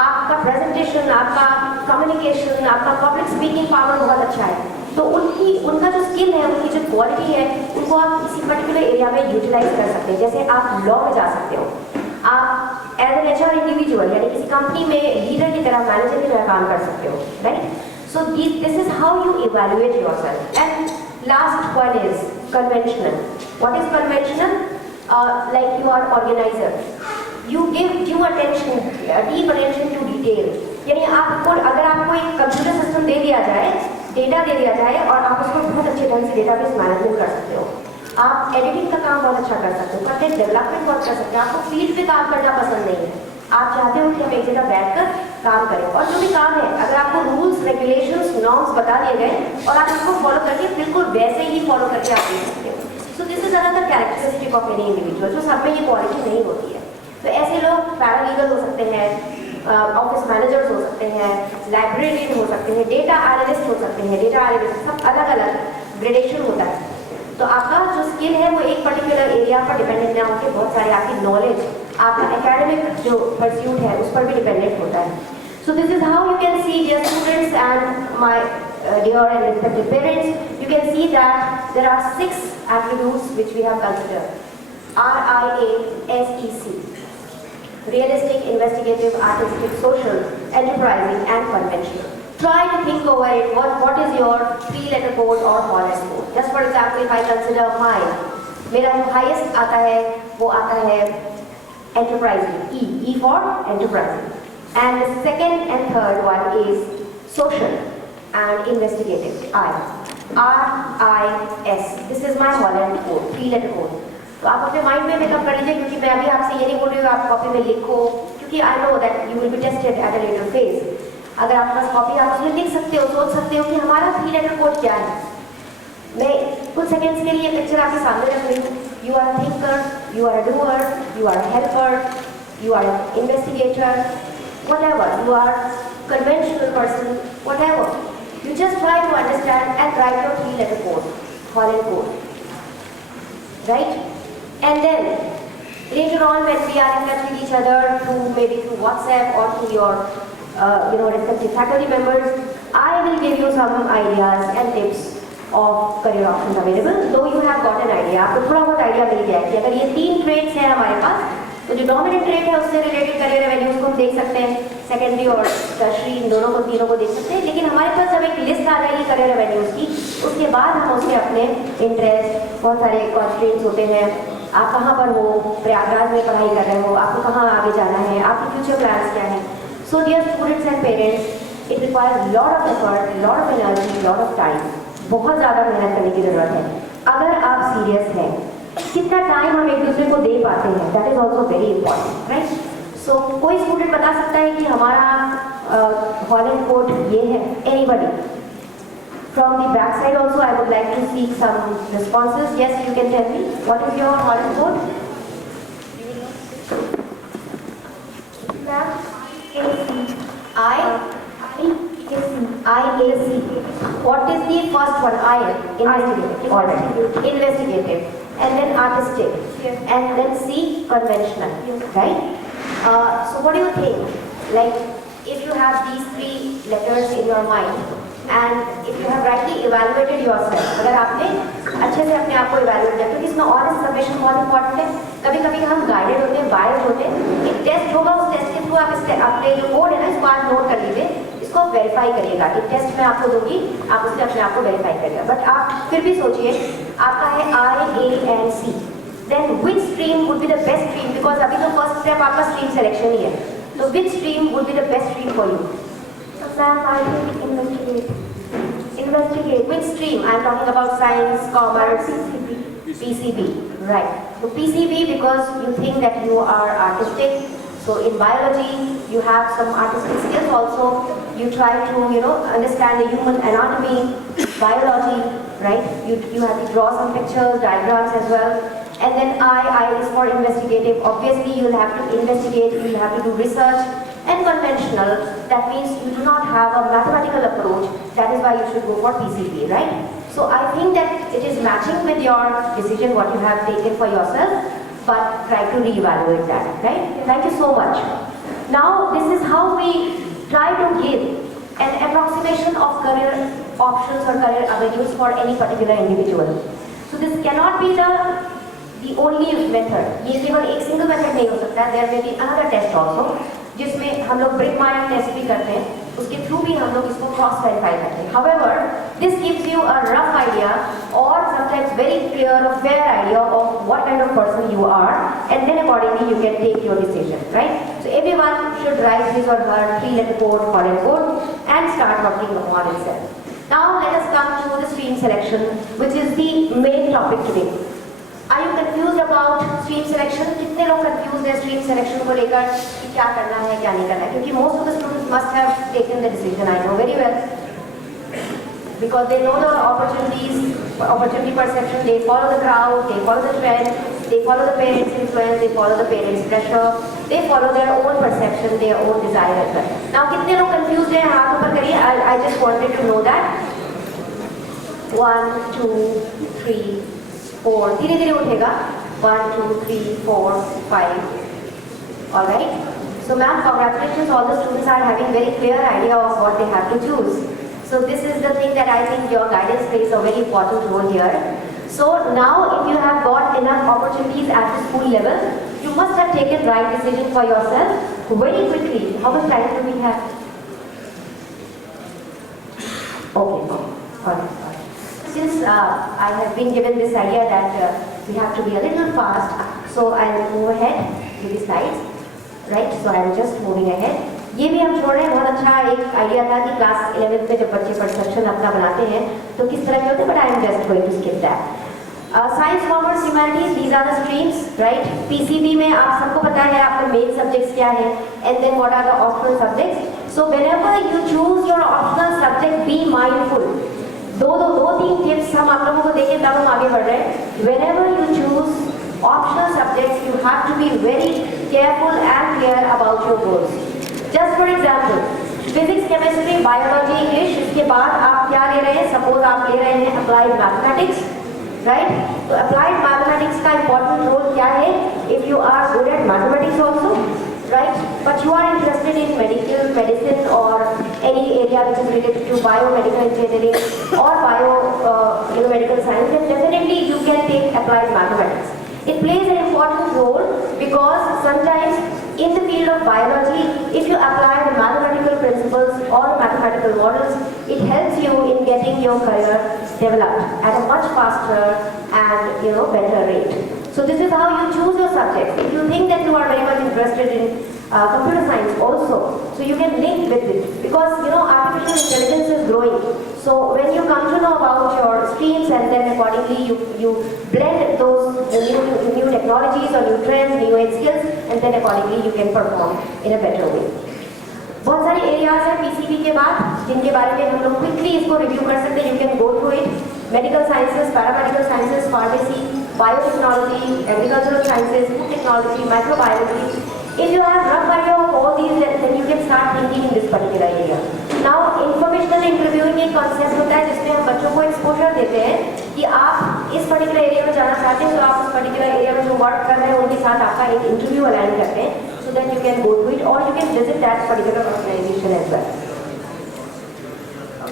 आपका प्रेजेंटेशन, आपका कम्युनिकेशन, आपका पब्लिक स्पीकिंग पावर बहुत अच्छा है. तो उनका जो स्किल है, उनकी जो क्वालिटी है, उनको आप किसी पर्टिकुलर एरिया में यूटिलाइज कर सकते हैं. जैसे आप लॉ में जा सकते हो, आप एज एन HR इंडिविजुअल यानी किसी कंपनी में लीडर की तरह, मैनेजर की तरह काम कर सकते हो, right? So this is how you evaluate yourself. And last one is conventional. What is conventional? Like you are organizer. You give due attention, deep attention to detail. यानी आपको अगर आपको एक कंप्यूटर सिस्टम दे दिया जाए, डेटा दे दिया जाए और आप उसको बहुत अच्छे ढंग से डेटाबेस मैनेजमेंट कर सकते हो. आप एडिटिंग का काम बहुत अच्छा कर सकते हो, कंटेंट डेवलपमेंट बहुत कर सकते हो. आपको फील्ड पे काम करना पसंद नहीं है, आप चाहते हो कि हम एक जगह बैठकर काम करें. और जो भी काम है, अगर आपको रूल्स, रेगुलेशंस, नॉर्म्स बता दिए गए और आप इसको फॉलो करके बिल्कुल वैसे ही फॉलो करके आप दे सकते हो. सो this is another characteristic of any individual, जो सब में ये क्वालिटी नहीं होती है. तो ऐसे लोग पैरालीगल हो सकते हैं, ऑफिस मैनेजर्स हो सकते हैं, लाइब्रेरियन हो सकते हैं, डेटा एनालिस्ट हो सकते हैं. डेटा एनालिस्ट सब अलग अलग ग्रेडेशन होता है. तो आपका जो स्किल है वो एक पर्टिकुलर एरिया पर डिपेंडेंट ना होकर बहुत सारे आपकी नॉलेज, आपका एकेडमिक जो परस्यूट है उस पर भी डिपेंडेंट होता है. So this is how you can see dear students and my dear and respected parents, you can see that there are 6 attributes which we have considered. RIASEC. Realistic, investigative, artistic, social, enterprising and conventional. try to think over it, what is your 3-letter code or 4-letter code. Just for example, if I consider mine, मेरा जो highest आता है वो आता है enterprising, E for enterprising. And the second and third one is social and investigative, RIS. This is my Holland code, 3-letter code. तो आप अपने माइंड में मेकअप कर लीजिए, क्योंकि मैं अभी आपसे ये नहीं बोल रही हूँ आप कॉपी में लिखो, क्योंकि आई know that you will be tested at a later phase. अगर आपके पास कॉपी आप उसमें लिख सकते हो, सोच सकते हो कि हमारा 3-letter कोड क्या है. मैं कुछ सेकेंड्स के लिए पिक्चर आपके सामने रख रही हूँ. You are a thinker, you are a doer, you are a helper, you are a investigator, whatever, you are conventional person, whatever. You just try to understand and write your 3-letter code, Holland code, right? And then later on, when we are in touch with each other through maybe through WhatsApp or through your respective faculty members, I will give you some ideas and tips of career options available. Though you have got an idea, आपको थोड़ा बहुत idea मिल गया है कि अगर ये 3 trades हैं हमारे पास, तो जो डोमिनेंट ट्रेड है उससे रिलेटेड करियर रेवेन्यूज को हम देख सकते हैं, सेकेंडरी और टर्शरी इन दोनों को तीनों को देख सकते हैं. लेकिन हमारे पास जब एक लिस्ट आ जाएगी करियर रेवेन्यूज की, उसके बाद हम उसमें अपने इंटरेस्ट, बहुत सारे कॉन्स्ट्रेंट्स होते हैं, आप कहाँ पर हो, प्रयागराज में पढ़ाई कर रहे हो, आपको कहाँ आगे जाना है, आपके फ्यूचर प्लान्स क्या हैं. So dear students and parents, it requires lot of effort, lot of energy, lot of time. बहुत ज़्यादा मेहनत करने की ज़रूरत है. अगर आप सीरियस हैं, कितना टाइम हम एक दूसरे को दे पाते हैं, that is also very important, right? So कोई स्टूडेंट बता सकता है कि हमारा हॉलैंड कोड ये है? Anybody? From the back side also I would like to seek some responses. Yes, you can tell me what is your Holland code? IAC. What is the first one? Investigative. Investigative. And then artistic. Yes. And then C, conventional. Yes. Right? So what do you think? Like, if you have these 3 letters in your mind, and if you have rightly evaluated yourself, अगर आपने अच्छे से अपने आप को evaluate किया, क्योंकि इसमें honest submission बहुत important है. कभी कभी हम guided होते हैं, biased होते हैं. एक टेस्ट होगा, उस टेस्ट के थ्रू आप अपने जो कोड है ना, इसको आप नोट कर लीजिए, इसको वेरीफाई करिएगा. एक टेस्ट मैं आपको दूंगी, आप उससे अपने आप को वेरीफाई करिएगा. बट आप फिर भी सोचिए, आपका है I, A and C. Then which stream would be the best stream? Because अभी तो फर्स्ट स्टेप आपका स्ट्रीम सिलेक्शन ही है. तो which stream would be the best stream for you? Ma'am, I think investigate. Investigate. Which stream? I am talking about science, commerce, PCB. Right. So PCB because you think that you are artistic. So in biology, you have some artistic skills also. You try to, understand the human anatomy, biology, right? You have to draw some pictures, diagrams as well. And then I is for investigative. Obviously, you'll have to investigate, you'll have to do research. And conventional, that means you do not have a mathematical approach. That is why you should go for PCB, right? So I think that it is matching with your decision, what you have taken for yourself, but try to reevaluate that, right? Thank you so much. Now, this is how we try to give an approximation of career options or career avenues for any particular individual. So this cannot be the only method. ये केवल एक single method नहीं हो सकता. There may be another test also, जिसमें हम लोग brick mind test भी करते हैं, उसके थ्रू भी हम लोग इसको क्रॉस वेरीफाई करते हैं. However, this gives you a rough idea or sometimes very clear or fair idea of what kind of person you are, and then accordingly you can take your decision, right? So everyone should write his or her 3-letter code, Holland code, and start working on itself. Now let us come to the stream selection, which is the main topic today. Are you confused about stream selection? कितने लोग confused हैं stream selection को लेकर कि क्या करना है क्या नहीं करना है? क्योंकि most of the students must have taken the decision, I know very well, because they know the opportunity perception. They follow the crowd, they follow the trend, they follow the parents' influence, they follow the parents' pressure, they follow their own perception, their own desire as well. Now कितने लोग confused हैं? हाथ ऊपर करिए. I just wanted to know that. 1, 2, 3, 4. धीरे धीरे उठेगा. 1, 2, 3, 4, 5. All right. So ma'am, congratulations. All the students are having very clear idea of what they have to choose. So this is the thing that I think your guidance plays a very important role here. So now, if you have got enough opportunities at the school level, you must have taken right decision for yourself very quickly. How much time do we have? Okay, all right. Since I have been given this idea that we have to be a little fast, so I'll move ahead with the slides, right? So I'm just moving ahead. ये भी हम छोड़ रहे हैं, बहुत अच्छा एक idea था कि क्लास 11th में जब बच्चे परसेप्शन अपना बनाते हैं तो किस तरह के होते हैं, but I am just going to skip that. Science, commerce, humanities, these are the streams, right? PCB में आप सबको पता है आपके मेन सब्जेक्ट्स क्या है, and then what are the optional subjects. So whenever you choose your optional subject, be mindful. दो तीन टिप्स हम आप लोगों को देंगे तब हम आगे बढ़ रहे हैं. Whenever you choose optional subjects, you have to be very careful and clear about your goals. Just for example, physics, chemistry, biology, English, इसके बाद आप क्या ले रहे हैं? सपोज आप ले रहे हैं अप्लाइड मैथमेटिक्स, राइट? तो अप्लाइड मैथमेटिक्स का इंपॉर्टेंट रोल क्या है? If you are good at mathematics also, right? But you are interested in medicine or any area which is related to biomedical engineering or medical science, then definitely you can take applied mathematics. It plays an important role because sometimes in the field of biology, if you apply the mathematical principles or mathematical models, it helps you in getting your career developed at a much faster and better rate. So this is how you choose your subject. If you think that you are very much interested in computer science also, so you can link with it because artificial intelligence is growing. So when you come to know about your streams and then accordingly you blend those new technologies or new trends, new age skills, and then accordingly you can perform in a better way. बहुत सारे areas हैं PCB के बाद जिनके बारे में हम लोग क्विकली इसको रिव्यू कर सकते हैं. You can go through it. Medical sciences, paramedical sciences, pharmacy, biotechnology, agricultural sciences, food technology, microbiology. If you have rough idea of all these, then you can start thinking in this particular area. Now, informational interviewing एक concept होता है जिसमें हम बच्चों को exposure देते हैं कि आप इस particular area में जाना चाहते हैं तो आप उस particular area में जो work कर रहे हैं उनके साथ आपका एक interview align करते हैं, so that you can go to it or you can visit that particular organization as well.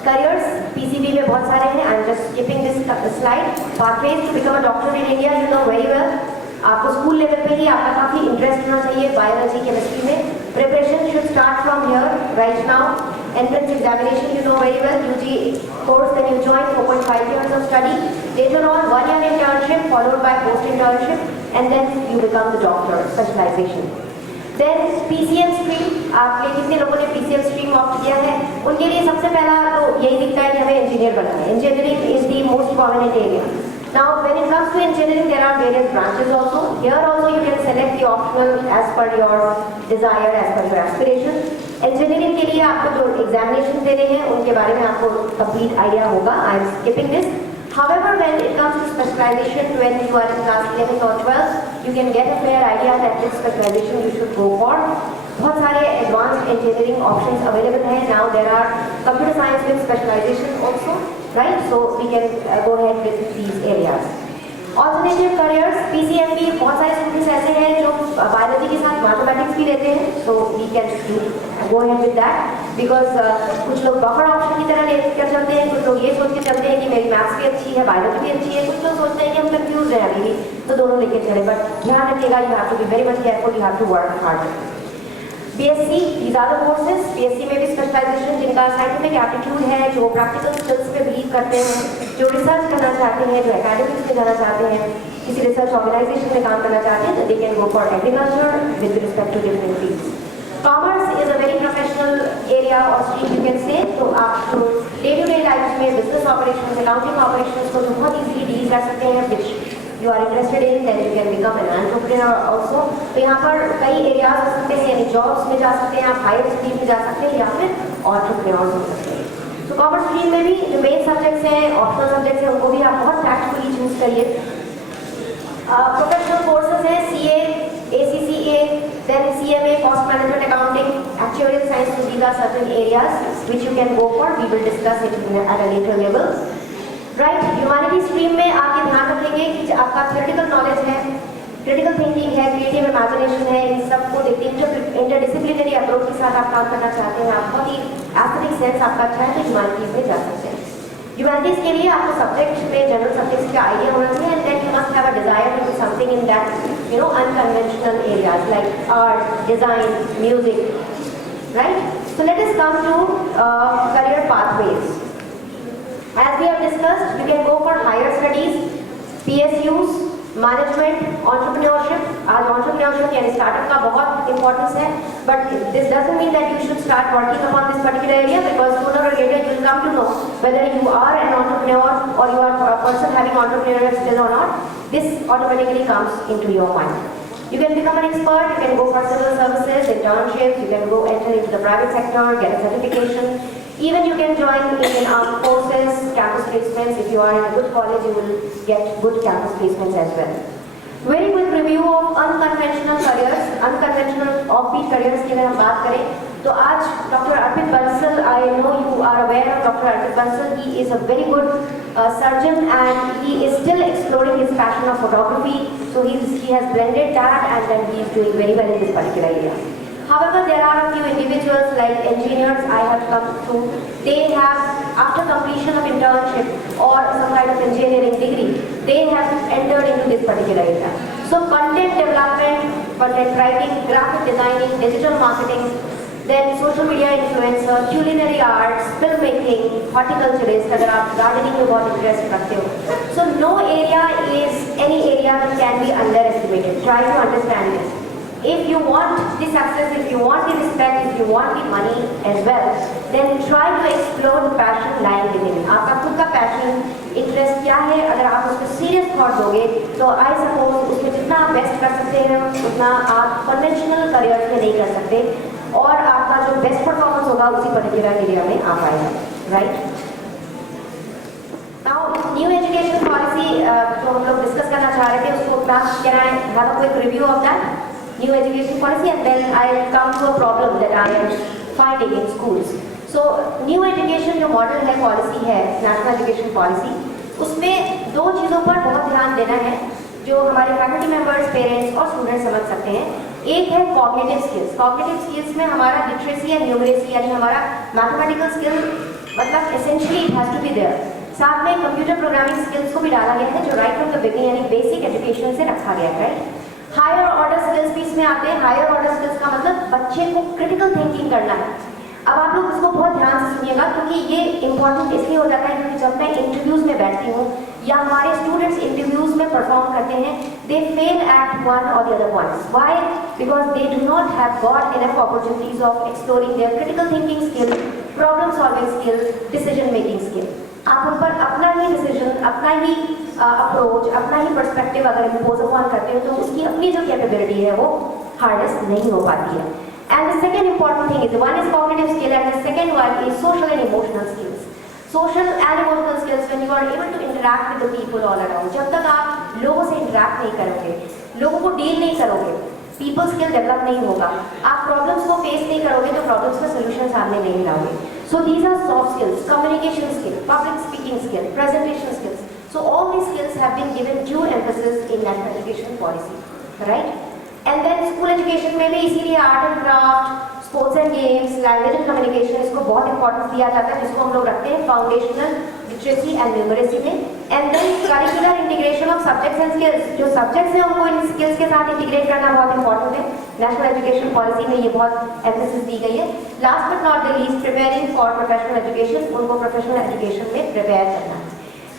Careers, PCB में बहुत सारे हैं. I'm just skipping this slide. Pathways to become a doctor in India, you know very well. आपको school level पे ही आपका काफ़ी interest होना चाहिए बायोलॉजी, केमिस्ट्री में. Preparation should start from here right now. Entrance examination you know very well. UG course, then you join 4.5 years of study. Later on 1 year internship followed by post internship and then you become the doctor specialization. Then PCM stream, आपके कितने लोगों ने PCM stream opt किया है? उनके लिए सबसे पहला तो यही दिखता है कि हमें इंजीनियर बनना है. Engineering is the most prominent area. Now, when it comes to engineering, there are various branches also. Here also you can select the optional as per your desire, as per your aspiration. Engineering के लिए आपको जो examination देने हैं, उनके बारे में आपको complete idea होगा. I am skipping this. However, when it comes to specialization, when you are in class 11 or 12, you can get a fair idea that which specialization you should go for. बहुत सारे advanced engineering options available हैं. Now there are computer science with specialization also. Right, so we can go ahead with these areas. Alternative careers, PCMB, बहुत सारे students ऐसे हैं जो biology के साथ mathematics भी लेते हैं, so we can go ahead with that because कुछ लोग buffer option की तरह लेकर चलते हैं, कुछ लोग ये सोच के चलते हैं कि मेरी maths भी अच्छी है, biology भी अच्छी है, कुछ लोग सोचते हैं कि हम confused हैं अभी भी, तो दोनों लेके चले. But ध्यान रखिएगा, you have to be very much careful, you have to work hard. BSc, these are the courses. BSc में भी स्पेशलाइजेशन जिनका साइंटिफिक एप्टीट्यूड है, जो प्रैक्टिकल स्किल्स पे बिलीव करते हैं, जो रिसर्च करना चाहते हैं, जो एकेडमिक्स में जाना चाहते हैं, किसी रिसर्च ऑर्गेनाइजेशन में काम करना चाहते हैं, तो they can go for agriculture with respect to different fields. Commerce is a very professional area और स्ट्रीम यू कैन से. तो आप डे टू डे लाइफ में बिजनेस ऑपरेशन, अकाउंटिंग ऑपरेशन को जो बहुत ईजिली डील कर सकते हैं, विच you are interested in, then you can become an entrepreneur also. तो यहाँ पर कई एरियाज हो सकते हैं, यानी जॉब्स में जा सकते हैं, आप हायर स्ट्रीम में जा सकते हैं या फिर एंटरप्रेन्योर्स हो सकते हैं. तो कॉमर्स स्ट्रीम में भी जो मेन सब्जेक्ट्स हैं, ऑप्शनल सब्जेक्ट्स हैं, उनको भी आप बहुत टैक्टफुली चूज करिए. प्रोफेशनल कोर्सेज हैं CA, ACCA, then CMA, Cost Management Accounting, Actuarial Science. So these are certain areas which you can go for. We will discuss it at a later level. Right, humanity stream में आगे ध्यान रखेंगे कि आपका theoretical knowledge है, critical thinking है, creative imagination है, इन सबको देखते हैं. इंटरडिसिप्लिनरी अप्रोच के साथ आप काम करना चाहते हैं, आप बहुत ही एस्थेटिक सेंस आपका अच्छा है, तो ह्यूमैनिटीज में जा सकते हैं. ह्यूमैनिटीज के लिए आपको सब्जेक्ट में जनरल सब्जेक्ट्स का आइडिया होना चाहिए, and then you must have a desire to do something in that unconventional areas like art, design, music. Right, so let us come to career pathways. As we have discussed, you can go for higher studies, PSUs, management, entrepreneurship. आज entrepreneurship यानी startup का बहुत importance है, but this doesn't mean that you should start working upon this particular area, because sooner or later you will come to know whether you are an entrepreneur or you are a person having entrepreneurial skills or not. This automatically comes into your mind. You can become an expert, you can go for civil services, internships, you can go enter into the private sector, get a certification. Even you can join in armed forces, campus placements. If you are in a good college, you will get good campus placements as well. Very quick review of unconventional careers, unconventional offbeat careers की अगर हम बात करें तो आज Dr. Arpit Bansal, I know you are aware of Dr. Arpit Bansal. He is a very good surgeon and he is still exploring his passion of photography. So he has blended that and then he is doing very well in this particular area. However, there are a few individuals like engineers I have come through. They have, after completion of internship or some kind of engineering degree, they have entered into this particular area. So content development, content writing, graphic designing, digital marketing, then social media influencer, culinary arts, filmmaking, horticulturist, अगर आप gardening में बहुत interest रखते हो. So no area is any area that can be underestimated. Try to understand this. If you want the success, if you want the respect, if you want the money as well, then try to explore the passion lying within. आपका खुद का passion, interest क्या है? अगर आप उसको serious thought दोगे, तो I suppose उसमें जितना आप best कर सकते हैं, उतना आप conventional careers में नहीं कर सकते, और आपका जो best performance होगा उसी particular area में आ पाएगा, right? Now, new education policy जो हम लोग discuss करना चाह रहे थे, उसको class can I have a quick review of that? New education policy, and then I'll come to a problem that I am finding in schools. So, new education जो model है policy है, national education policy, उसमें दो चीज़ों पर बहुत ध्यान देना है जो हमारे faculty members, parents और students समझ सकते हैं. एक है cognitive skills. Cognitive skills में हमारा literacy and numeracy यानी हमारा mathematical skill मतलब essentially it has to be there. साथ में computer programming skills को भी डाला गया है जो right from the beginning यानी basic education से रखा गया है. हायर ऑर्डर स्किल्स भी इसमें आते हैं. हायर ऑर्डर स्किल्स का मतलब बच्चे को क्रिटिकल थिंकिंग करना है. अब आप लोग इसको बहुत ध्यान से सुनिएगा क्योंकि ये इंपॉर्टेंट इसलिए हो जाता है क्योंकि जब मैं इंटरव्यूज में बैठती हूँ या हमारे स्टूडेंट्स इंटरव्यूज में परफॉर्म करते हैं, दे फेल एट वन और the other points. Why? Because they do not have got enough opportunities of exploring their critical thinking skill, problem solving skill, decision making skill. आप उन पर अपना ही decision, अपना ही approach, अपना ही perspective अगर impose upon करते हो तो उसकी अपनी जो कैपेबिलिटी है वो हार्डेस्ट नहीं हो पाती है. And the second important thing is one is cognitive skill and the second one is social and emotional skills. Social and emotional skills when you are able to interact with the people all around. जब तक आप लोगों से interact नहीं करोगे, लोगों को deal नहीं करोगे, पीपल स्किल डेवलप नहीं होगा. आप प्रॉब्लम्स को फेस नहीं करोगे तो प्रॉब्लम्स का सोल्यूशन सामने नहीं लाओगे. So these are soft skills, communication skill, public speaking skill, presentation skills. So all these skills have been given due emphasis in national education policy, right? And then school education में भी इसीलिए art and craft, sports and games, language and communication इसको बहुत importance दिया जाता है, जिसको हम लोग रखते हैं foundational literacy and numeracy में. And then curricular integration of subjects and skills. जो subjects हैं उनको इन skills के साथ integrate करना बहुत important है. नेशनल एजुकेशन पॉलिसी में ये बहुत एम्फेसिस दी गई है. Last but not the least, preparing for professional education. उनको प्रोफेशनल एजुकेशन में प्रिपेयर करना है.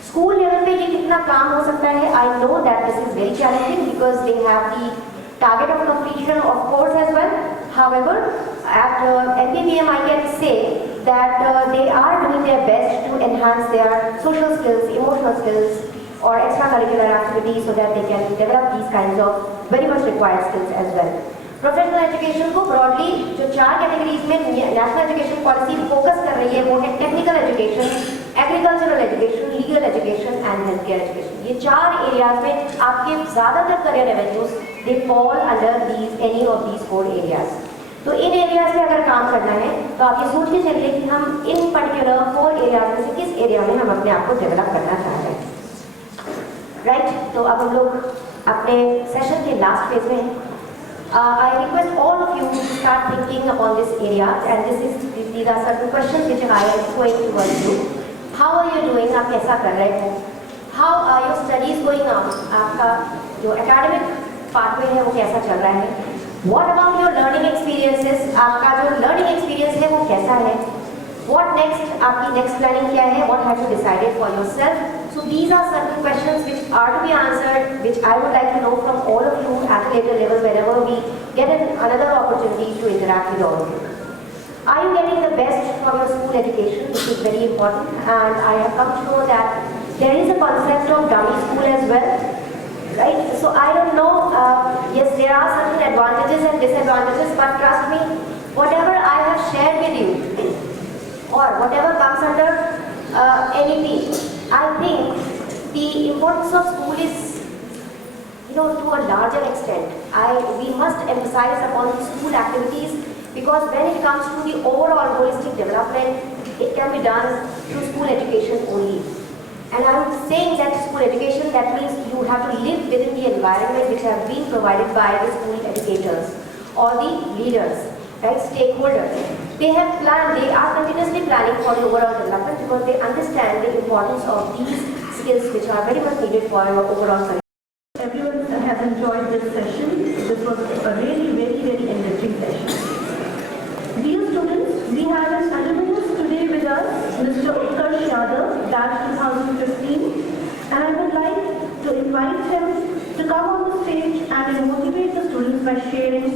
स्कूल लेवल पे ये कितना काम हो सकता है? I know that this is very challenging because they have the target of completion of course as well. However at NPVM I can say that they are doing their best to enhance their social skills, emotional skills or extracurricular activities so that they can develop these kinds of very much required skills as well. Professional education को broadly जो 4 categories में national education policy focus कर रही है वो है technical education, agricultural education, legal education and health care education. ये 4 areas में आपके ज़्यादातर career avenues they fall under these any of these 4 areas. तो इन एरियाज में अगर काम करना है तो आप ये सोच के चलिए कि हम इन पर्टिकुलर 4 एरियाज में से किस एरिया में हम अपने आप को डेवलप करना चाह रहे हैं. राइट, तो अब हम लोग अपने सेशन के लास्ट फेज में हैं. I request all of you to start thinking upon this area, and these are certain questions which I am going towards you. How are you doing? आप कैसा कर रहे हो? How are your studies going on? आपका जो academic pathway है वो कैसा चल रहा है? What about your learning experiences? आपका जो learning experience है वो कैसा है? what next? आपकी next planning क्या है? What have you decided for yourself? So these are certain questions which are to be answered, which I would like to know from all of you at a later level whenever we get another opportunity to interact with all of you. Are you getting the best from your school education, which is very important, and I have come to know that there is a concept of dummy school as well, right? So I don't know, yes, there are certain advantages and disadvantages, but trust me, whatever I have shared with you, or whatever comes under NEP, I think the importance of school is, to a larger extent. We must emphasize upon school activities, because when it comes to the overall holistic development, it can be done through school education only. And I'm saying that school education, that means you have to live within the environment which have been provided by the school educators or the leaders, right, stakeholders. They have planned, they are continuously planning for the overall development because they understand the importance of these skills which are very much needed for your overall career. Everyone has enjoyed this session. This was a really, very, very enriching session. Dear students, we have an alumnus today with us, Mr. Utkarsh Yadav, batch 2015, and I would like to invite him to come on the stage and motivate the students by sharing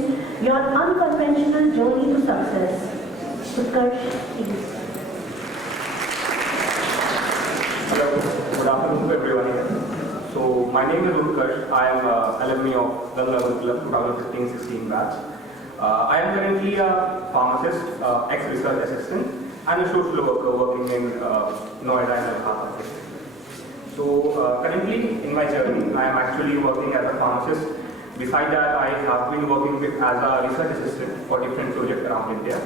your unconventional journey to success. Utkarsh, please. Hello, good afternoon to everyone here. So, my name is Utkarsh. I am alumni of Ganga Gurukulam 2015-16 batch. I am currently a pharmacist, ex-research assistant, and a social worker working in Noida and Kolkata. So, currently in my journey, I am actually working as a pharmacist. Beside that, I have been working as a research assistant for different projects around India.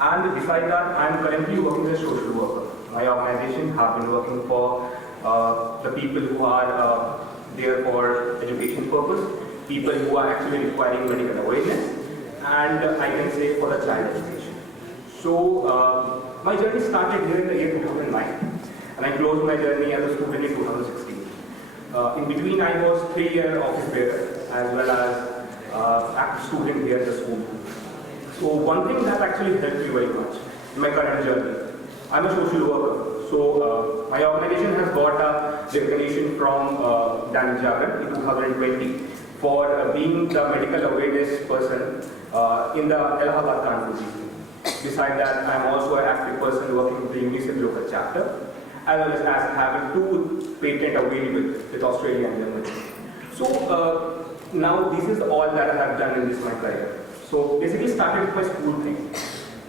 And beside that, I am currently working as a social worker. My organization have been working for the people who are there for education purpose, people who are actually requiring medical awareness, and I can say for the child education. So my journey started here in the year 2009, and I closed my journey as a student in 2016. In between, I was 3-year office bearer as well as active student here at the school. So one thing that actually helped me very much in my current journey, I'm a social worker. So my organization has got a recognition from Danish Jagran in 2020 for being the medical awareness person in the Allahabad Kanpur region. Beside that, I'm also an active person working with the UNICEF local chapter, as well as having 2 patents available with Australia and Germany. So now this is all that I have done in this my career. So basically started with my school thing.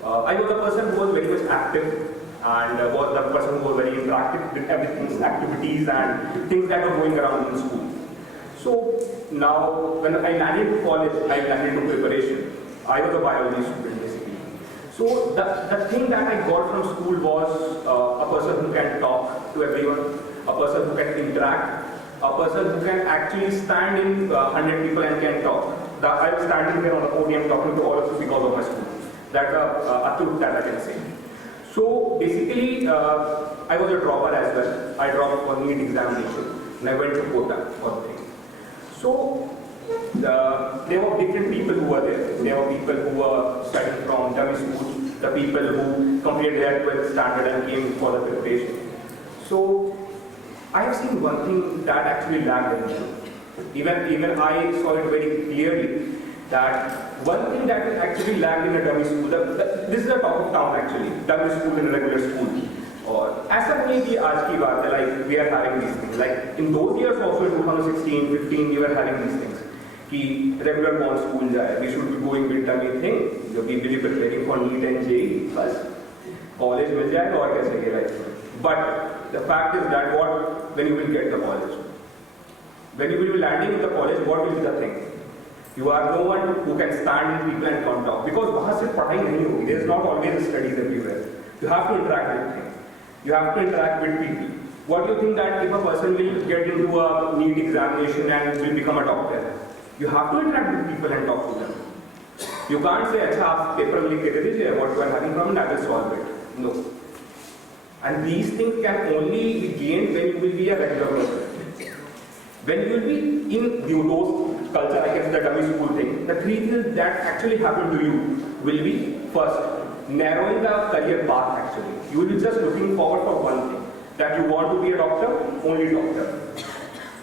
I was a person who was very much active and was the person who was very interactive with everything, activities and things that were going around in school. So now when I landed to college, I landed to preparation. I was a biology student basically. So the thing that I got from school was a person who can talk to everyone, a person who can interact, a person who can actually stand in 100 people and can talk. I was standing here on the podium talking to all of you because of my school. That's a truth that I can say. So basically, I was a dropper as well. I dropped for NEET examination and I went to Kota for the thing. So there were different people who were there. There were people who were studying from dummy school, the people who completed their 12th standard and came for the preparation. So I have seen one thing that actually lagged in me. Even I saw it very clearly that one thing that actually lagged in a dummy school, this is a talk of town actually, dummy school in a regular school. Or as a ki aaj ki baat hai, like we are having these things. Like in those years also in 2016, 15, we were having these things. Ki regular bond school jaye, we should be going with dummy thing, we will be preparing for NEET and JEE, bas college mil jayega aur kaise ke life. But the fact is that when you will get the college, when you will be landing in the college, what will be the thing? You are no one who can stand with people and come talk. Because वहाँ सिर्फ पढ़ाई नहीं होगी. There is not always studies everywhere. You have to interact with things. You have to interact with people. What do you think that if a person will get into a NEET examination and will become a doctor? You have to interact with people and talk to them. You can't say, अच्छा आप paper लिख के दे दीजिए, what you are having problem, that will solve it. No. And these things can only be gained when you will be a regular person. When you will be in those culture, I guess the dummy school thing, the 3 things that actually happen to you will be first, narrowing the career path actually. You will be just looking forward for one thing, that you want to be a doctor, only doctor.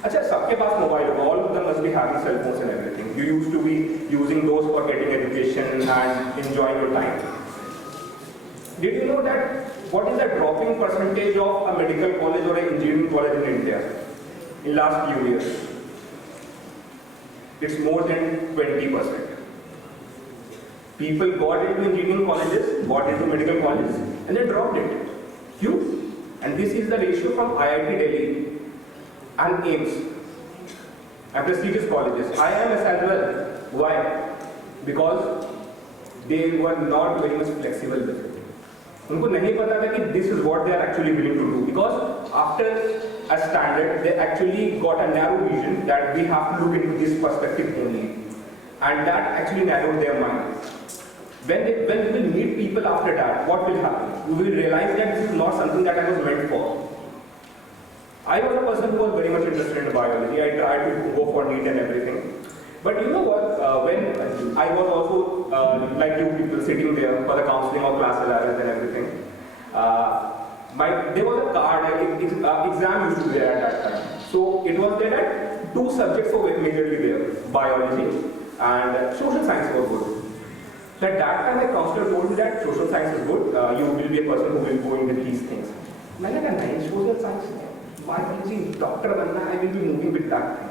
अच्छा सबके पास mobile होगा, all of them must be having cell phones and everything. You used to be using those for getting education and enjoying your time. Did you know that what is the dropping percentage of a medical college or an engineering college in India in last few years? It's more than 20%. People got into engineering colleges, got into medical colleges, and they dropped it. You? And this is the ratio from IIT Delhi and AIMS and prestigious colleges. IIMS as well. Why? Because they were not very much flexible with it. उनको नहीं पता था कि this is what they are actually willing to do. Because after a standard, they actually got a narrow vision that we have to look into this perspective only. And that actually narrowed their mind. When we will meet people after that, what will happen? We will realize that this is not something that I was meant for. I was a person who was very much interested in biology. I tried to go for NEET and everything. But you know what? When I was also like you people sitting there for the counseling of class 11 and everything, there was a card, exam used to be there at that time. So it was there that 2 subjects were majorly there, biology and social science was good. So at that time, my counselor told me that social science is good, you will be a person who will go into these things. मैंने कहा नहीं, social science biology, doctor बनना, I will be moving with that thing.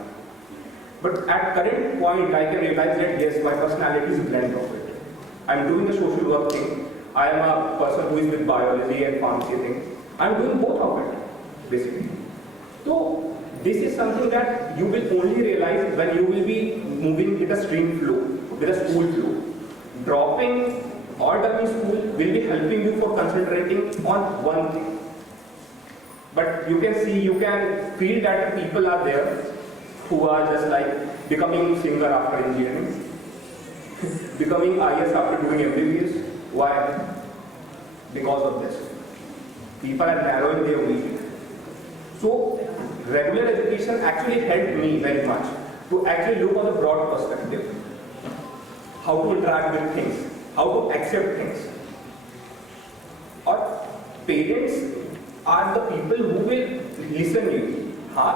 But at current point, I can realize that yes, my personality is a blend of it. I'm doing the social work thing. I am a person who is with biology and pharmacy thing. I'm doing both of it, basically. So this is something that you will only realize when you will be moving with a stream flow, with a school flow. Dropping or dubbing school will be helping you for concentrating on one thing. But you can see, you can feel that the people are there who are just like becoming singer after engineering, becoming IS after doing MBBS. Why? Because of this. People are narrowing their vision. So regular education actually helped me very much to actually look on the broad perspective. How to interact with things, how to accept things. Or parents are the people who will listen you. हाँ,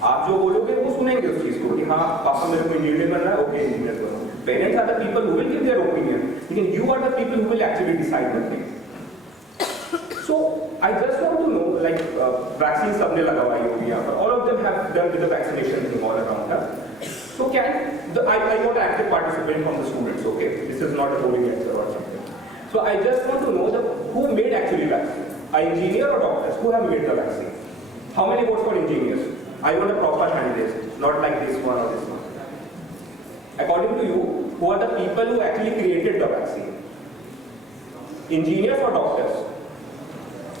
आप जो बोलोगे वो सुनेंगे उस चीज को कि हाँ पापा मेरे को इंजीनियर बनना है, ओके इंजीनियर बनो. Parents are the people who will give their opinion. लेकिन you are the people who will actually decide the thing. So I just want to know, like vaccine सबने लगवाई होगी यहाँ पर. All of them have done with the vaccination thing all around that. So I want an active participant from the students, okay? This is not a boring answer or something. So I just want to know who made actually vaccine? An engineer or doctors? Who have made the vaccine? How many votes for engineers? I want a proper hand raised, not like this one or this one. According to you, who are the people who actually created the vaccine? Engineers or doctors?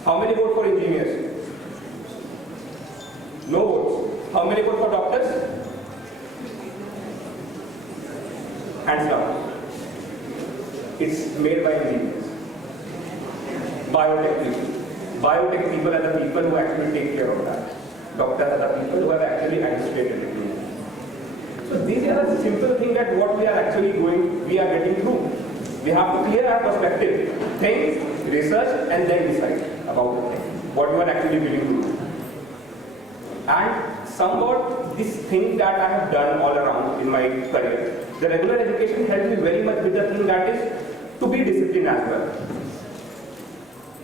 How many votes for engineers? No votes. How many votes for doctors? Hands down. It's made by engineers. Biotech people. Biotech people are the people who actually take care of that. Doctors are the people who have actually administrated it. So these are the simple things that what we are actually we are getting through. We have to clear our perspective, think, research, and then decide about the thing, what you are actually willing to do. And somewhat this thing that I have done all around in my career, the regular education helped me very much with the thing that is to be disciplined as well.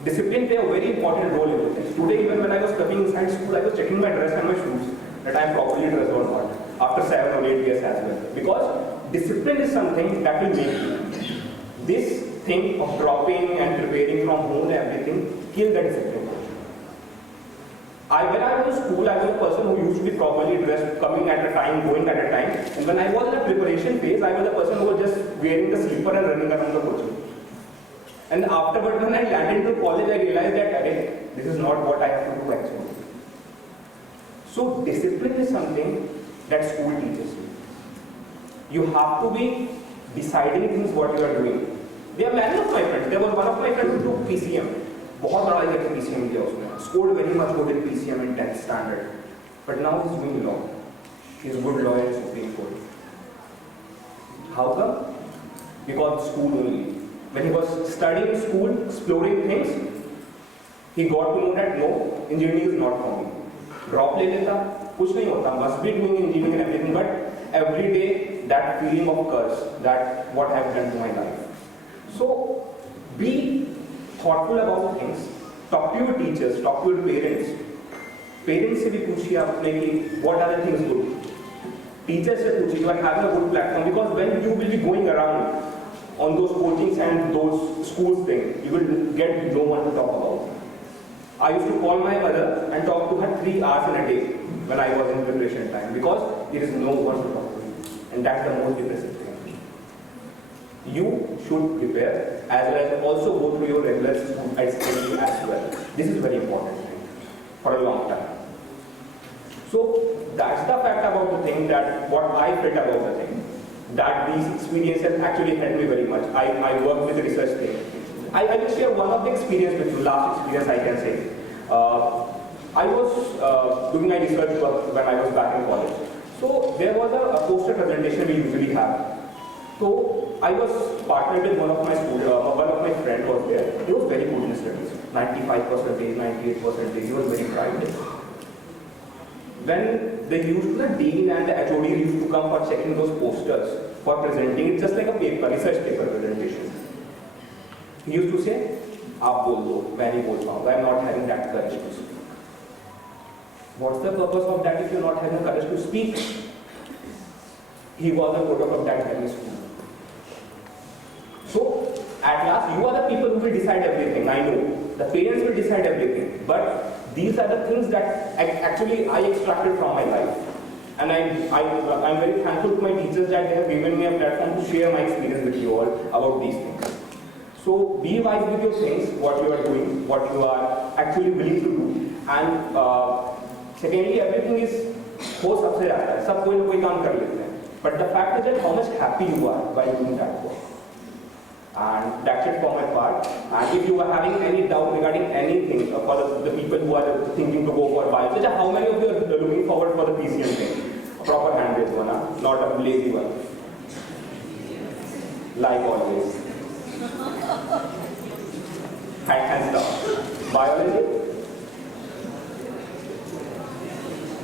Discipline play a very important role in this. Today, even when I was coming inside school, I was checking my dress and my shoes, that I am properly dressed or not, after 7 or 8 years as well. Because discipline is something that will make you. This thing of dropping and preparing from home and everything, kill the discipline. When I was in school, I was a person who used to be properly dressed, coming at a time, going at a time. And when I was in the preparation phase, I was a person who was just wearing the slipper and running around the coaching. And afterwards, when I landed into college, I realized that, okay, this is not what I have to do actually. So discipline is something that school teaches you. You have to be deciding things what you are doing. There are many of my friends. There was one of my friends who took PCM. बहुत बड़ा एक PCM दिया उसने. Scored very much good in PCM in 10th standard. But now he's doing law. He's a good lawyer in Supreme Court. How come? Because school only. when he was studying in school, exploring things, he got to know that no, engineering is not for me. Drop ले लेता, कुछ नहीं होता, must be doing engineering and everything, but every day that feeling of curse, that what I have done to my life. So be thoughtful about things. Talk to your teachers, talk to your parents. Parents से भी पूछिए आपने कि what are the things good. Teachers से पूछिए, you are having a good platform, because when you will be going around on those coachings and those schools things, you will get no one to talk about. I used to call my mother and talk to her 3 hours in a day when I was in preparation time, because there is no one to talk to, and that's the most depressive thing. You should prepare as well as also go through your regular school study as well. This is very important thing for a long time. So that's the fact about the thing, that what I felt about the thing, that these experiences actually helped me very much. I worked with the research team. I will share one of the experience with you, last experience I can say. I was doing my research work when I was back in college. So there was a poster presentation we usually have. So I was partnered with one of my students, one of my friends was there. He was very good in studies, 95%, 98%, he was very bright. When they used the dean and the HOD used to come for checking those posters, for presenting it just like a paper, research paper presentation. He used to say, "Aap bol do, main nahi bol paunga, I am not having that courage to speak." What's the purpose of that if you are not having courage to speak? He was the product of that very school. So, at last, you are the people who will decide everything. I know the parents will decide everything, but these are the things that actually I extracted from my life, and I'm very thankful to my teachers that they have given me a platform to share my experience with you all about these things. So be wise with your things, what you are doing, what you are actually willing to do, and secondly, everything is हो सबसे जाता है, सब कोई ना कोई काम कर लेते हैं, but the fact is that how much happy you are while doing that work. And that's it for my part. And if you are having any doubt regarding anything for the people who are thinking to go for bio, so how many of you are looking forward for the PCM thing? A proper hand-based one, not a lazy one. Like always. Hands down. Biology?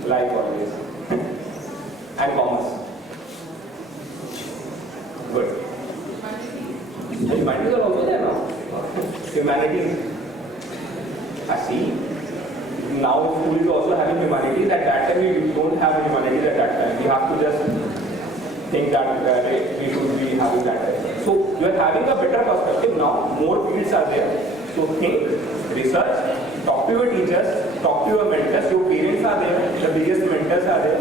Like always. And commerce. Good. Humanities are also there now. Humanities. I see. Now school is also having humanities. At that time we don't have humanities at that time. We have to just think that we should be having that. So you are having a better perspective now. More fields are there. So think, research, talk to your teachers, talk to your mentors. Your parents are there. The biggest mentors are there.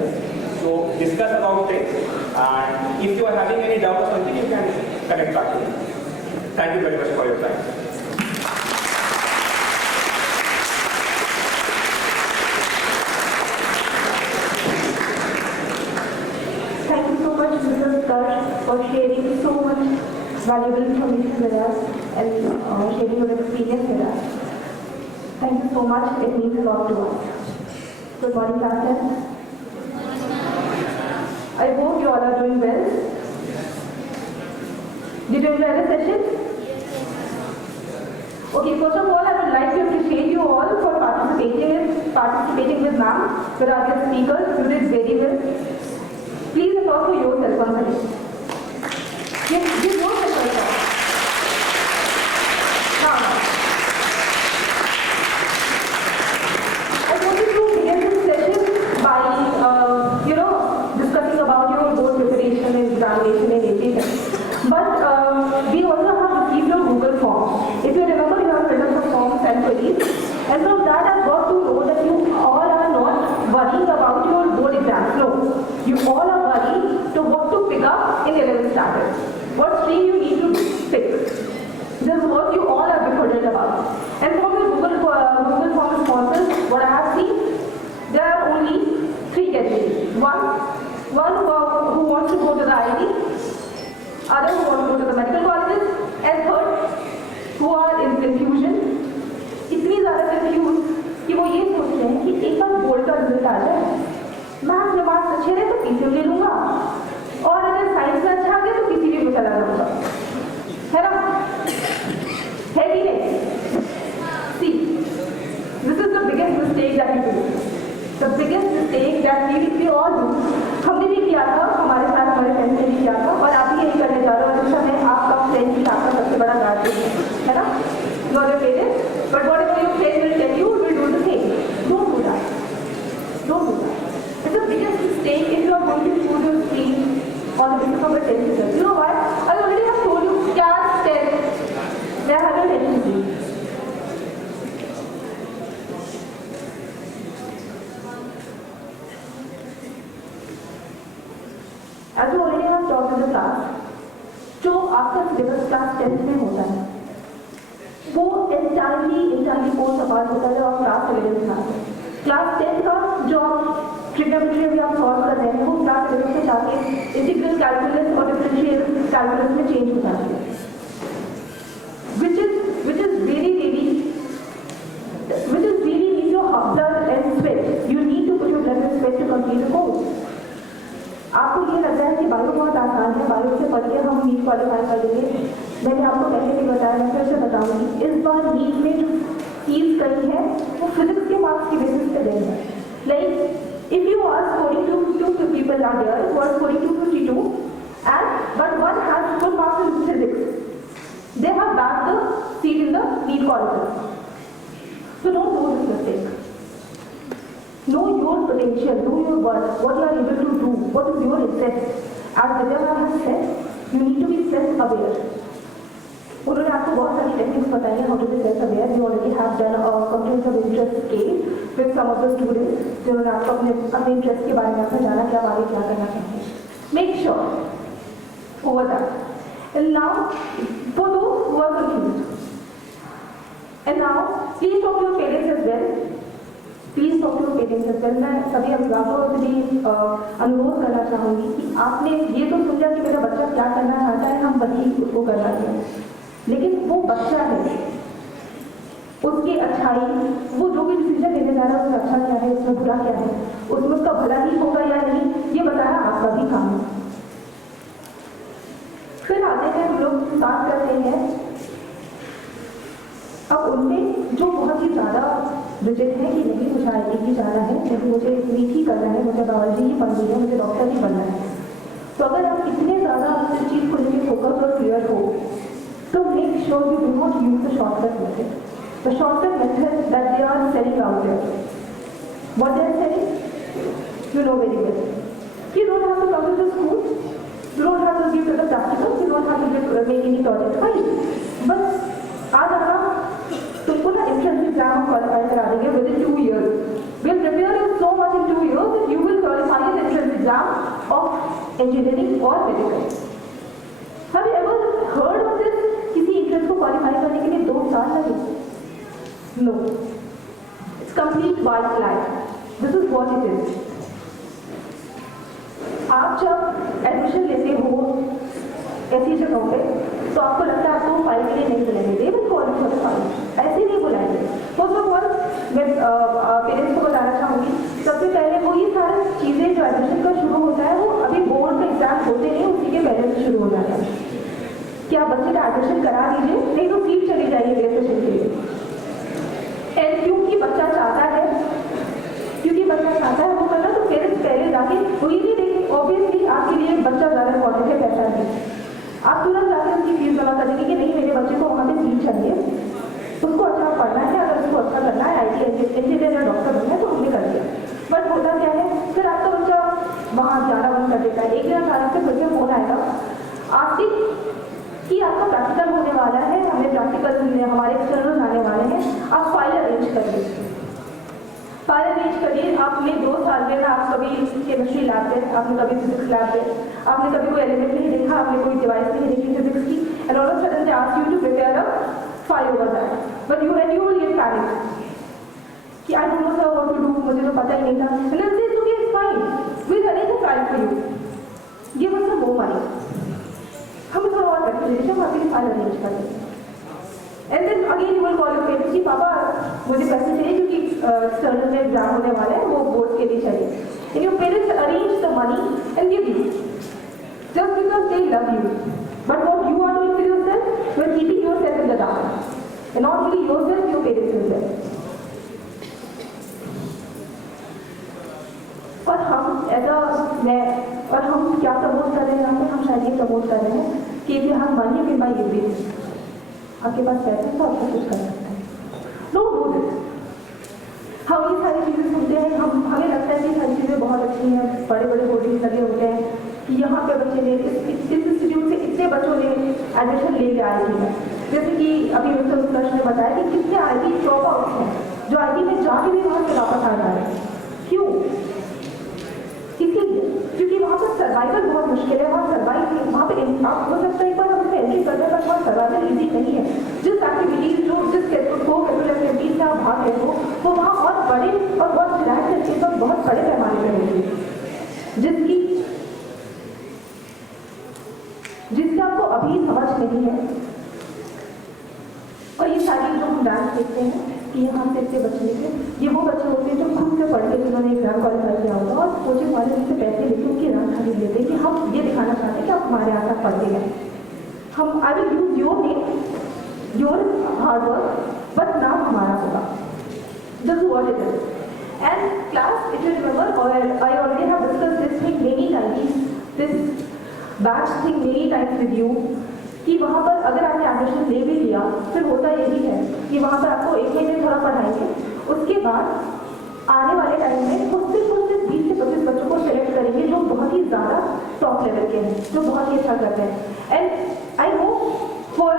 So discuss about it. And if you are having any doubt or something, you can connect back to me. Thank you very much for your time. Thank you so much, Mr. Utkarsh, for sharing so much valuable information with us and sharing your experience with us. Thank you so much. It means a lot to us. Good morning, class. I hope you all are doing well. Did you enjoy the session? Okay, first of all, I would like to appreciate you all for participating with ma'am, with our guest speakers. You did very well. Please applause for yourself once again. Yes, give yourself a applause. Now, I wanted to begin this session by, discussing about your board preparation and examination and everything. But we also have received your Google form. If you remember, you have filled up the forms and queries. And from that, I've got to know that you all are not worrying about your board exams. No. You all are worried to what to pick up in 11th standard. What stream you need to pick. This is what you all are befuddled about. And from your Google form responses, what I have seen, there are only 3 categories. One who wants to go to the IIT, other who want to go to the medical colleges, and third who are in confusion. इतनी ज़्यादा confuse कि वो ये सोच रहे हैं कि एक बार बोर्ड का रिजल्ट आ जाए, मैथ्स में मार्क्स अच्छे रहे तो पीसीएम ले लूँगा, और अगर साइंस में अच्छा आ गया तो पीसीबी में चला जाऊँगा, है ना? The biggest mistake that we all do, हमने भी किया था, हमारे साथ हमारे फ्रेंड्स ने भी किया था, और आप भी यही करने जा रहे हो। और इस समय आपका फ्रेंड भी आपका सबसे बड़ा गार्जियन है ना? Not your parents, but whatever your friend will tell you, will do the same. Don't do that. Don't do that. It's the biggest mistake if you are going to choose your stream on the basis of a 10th result. You know what? I already have told you, class 10. They have a 10th result. As you already have taught in the class, जो आपका syllabus class 10th में होता है, वो entirely course apart होता है और class 11th में आता है। क्लास 10th का जो आप ट्रिग्नोमेट्री अभी आप सॉल्व कर रहे हैं, वो क्लास 11th में जाके इंटीग्रल कैलकुलस और डिफरेंशियल कैलकुलस में चेंज हो जाती है, which is really need your blood and sweat. You need to put your blood and sweat to complete the course. आपको ये लगता है कि बायो बहुत आसान है, बायो से पढ़ के हम नीट क्वालिफाई कर लेंगे। मैंने आपको पहले भी बताया, मैं फिर से बताऊंगी, इस बार नीट में जो फीस गई है वो फिजिक्स के मार्क्स की बेसिस पे गई है। Like if you are scoring 2 people are there who are scoring 252 but one has good marks in physics, they have bagged the seat in the NEET colleges. So don't do this mistake. Know your potential, know your worth, what you are able to do, what is your interest. As Vidya ma'am has said, you need to be self-aware. उन्होंने आपको बहुत सारी techniques बताई हैं, how to be self-aware. You already have done a confidence of interest scale with some of the students, जिन्होंने आपको अपने interest के बारे में आपने जाना कि आप आगे क्या करना चाहते हैं. Make sure over that. And now, for those who are confused, and now please talk to your parents as well. Please talk to parents as well. मैं सभी अभिभावकों से भी अनुरोध करना चाहूँगी कि आपने ये तो समझा कि मेरा बच्चा क्या करना चाहता है, हम वही उसको करना चाहिए, लेकिन वो बच्चा है, उसकी अच्छाई, वो जो भी डिसीजन लेने जा रहा है उसमें अच्छा क्या है, उसमें बुरा क्या है, उसमें उसका भला ही होगा या नहीं, ये बताना आपका भी काम है। फिर आते हैं हम लोग बात करते हैं अब उनमें जो बहुत ही ज़्यादा रिजिड है कि नहीं मुझे आईटी ही जाना है, नहीं मुझे नीट ही करना है, मुझे बायोलॉजी ही पढ़नी है, मुझे डॉक्टर ही बनना है। तो अगर आप इतने ज़्यादा इस चीज़ को लेकर फोकस और क्लियर हो, तो make sure you do not use the shortcut method, the shortcut method that they are selling out there. What they are selling, you know very well. You don't have to come to the school, you don't have to give to the practicals, you don't have to make any project fine, बस आज आना तुमको ना entrance exam qualify करा देंगे with in 2 years. We'll prepare you so much in 2 years that you will qualify an entrance exam of engineering or medical. Have you ever heard of this? किसी entrance को qualify करने के लिए 2 साल लगे? No. It's complete white lie. This is what it is. आप जब admission लेते हो ऐसी जगहों पे तो आपको लगता है आपको फाइल के लिए नहीं बुलाएंगे, they will call for the file, ऐसे नहीं बुलाएंगे। फर्स्ट ऑफ ऑल मैं पेरेंट्स को बताना चाहूँगी, सबसे पहले वो ये सारी चीज़ें जो एडमिशन का शुरू होता है वो अभी बोर्ड के एग्जाम होते नहीं, उसी के पहले से शुरू हो जाता है कि आप बच्चे का एडमिशन करा दीजिए, नहीं तो सीट चली जाएगी अगले सेशन के लिए। एंड क्योंकि बच्चा चाहता है वो करना, तो पेरेंट्स पहले जाके वही नहीं देखेंगे। ऑब्वियसली आपके लिए बच्चा ज़्यादा इम्पॉर्टेंट है, पैसा नहीं, आप तुरंत जाके उसकी फीस जमा कर देंगे कि नहीं मेरे बच्चे को वहाँ पे सीट चाहिए, उसको अच्छा पढ़ना है, अगर उसको अच्छा करना है, IT इंजीनियर या डॉक्टर बनना है तो हमने कर दिया। बट होता क्या है, फिर आपका बच्चा वहाँ जाना बंद कर देता है। एक दिन अचानक से फिर फोन आएगा आपके कि आपका प्रैक्टिकल होने वाला है, हमें प्रैक्टिकल हमारे एक्सटर्नल आने वाले हैं, आप फाइल अरेंज करिए। फाइल अरेंज करिए, आपने 2 साल में आप कभी केमिस्ट्री लैब पे, आपने कभी फिजिक्स लैब पे, आपने कभी कोई एलिमेंट नहीं देखा, आपने कोई डिवाइस नहीं देखी फिजिक्स की, and all of sudden they ask you to prepare a file over that, but you will get panic कि I don't know sir what to do, मुझे तो पता ही नहीं था। And then it's okay, it's fine, we will arrange a file for you, give us some more money, हम थोड़ा और पैसे दे देंगे, हम आपकी फाइल अरेंज कर देंगे। And then again you will call your parents कि पापा मुझे पैसे चाहिए क्योंकि एक्सटर्नल में एग्जाम होने वाले हैं, वो बोर्ड के लिए चाहिए। And your parents arrange the money and give you just because they love you. But what you are doing with yourself, you are keeping yourself in the dark. And not only yourself, your parents as well. ऐसा मैं और हम क्या promote कर रहे हैं यहाँ पे, हम शायद ये प्रमोट कर रहे हैं कि if you have money you can buy everything. आपके पास पैसे तो आप सब कुछ कर सकते हैं। Don't do this. हम ये सारी चीज़ें सुनते हैं, हमें लगता है कि सारी चीज़ें बहुत अच्छी हैं, बड़े बड़े होर्डिंग्स लगे होते हैं कि यहाँ पे बच्चे ने इस इंस्टीट्यूट से इतने बच्चों ने एडमिशन ले लिया आई है। जैसे कि अभी मिस्टर उत्कर्ष ने बताया कि कितने आई ड्रॉप आउट हैं जो आई में जाके भी वहाँ से वापस आ जा रहे हैं। क्यों? इसीलिए क्योंकि वहाँ पर सर्वाइवल बहुत मुश्किल है। वहाँ सर्वाइव वहाँ पे आप हो सकता है एक बार हम एंट्री करने पर वहाँ सर्वाइवल ईजी नहीं है। जिस एक्टिविटीज जो जिस करिकुलर एक्टिविटीज से आप भाग रहे हो वो वहाँ बहुत बड़े और बहुत ग्रैंड तरीके पर बहुत बड़े पैमाने पर होंगे जिसकी आपको अभी समझ नहीं है। और ये सारी जो हम डांस देखते हैं कि यहाँ से इतने बच्चे निकले, ये वो बच्चे होते हैं जो खुद से पढ़ के जिन्होंने एग्जाम क्वालिफाई किया होगा और कोचिंग वाले उनसे पैसे लेके उनकी रात खाली लेते हैं कि हम ये दिखाना चाहते हैं कि आप हमारे यहाँ तक पढ़ते हैं। हम I will use your name your hard work but नाम हमारा होगा। This what it is. And class if you remember और I already have discussed this thing many times, this batch thing many times with you कि वहाँ पर अगर आपने admission ले भी लिया फिर होता यही है कि वहाँ पर आपको एक महीने थोड़ा पढ़ाएंगे, उसके बाद आने वाले टाइम में वो सिर्फ 20 से 25 बच्चों को सेलेक्ट करेंगे जो बहुत ही ज़्यादा टॉप लेवल के हैं, जो बहुत ही अच्छा करते हैं। And I hope for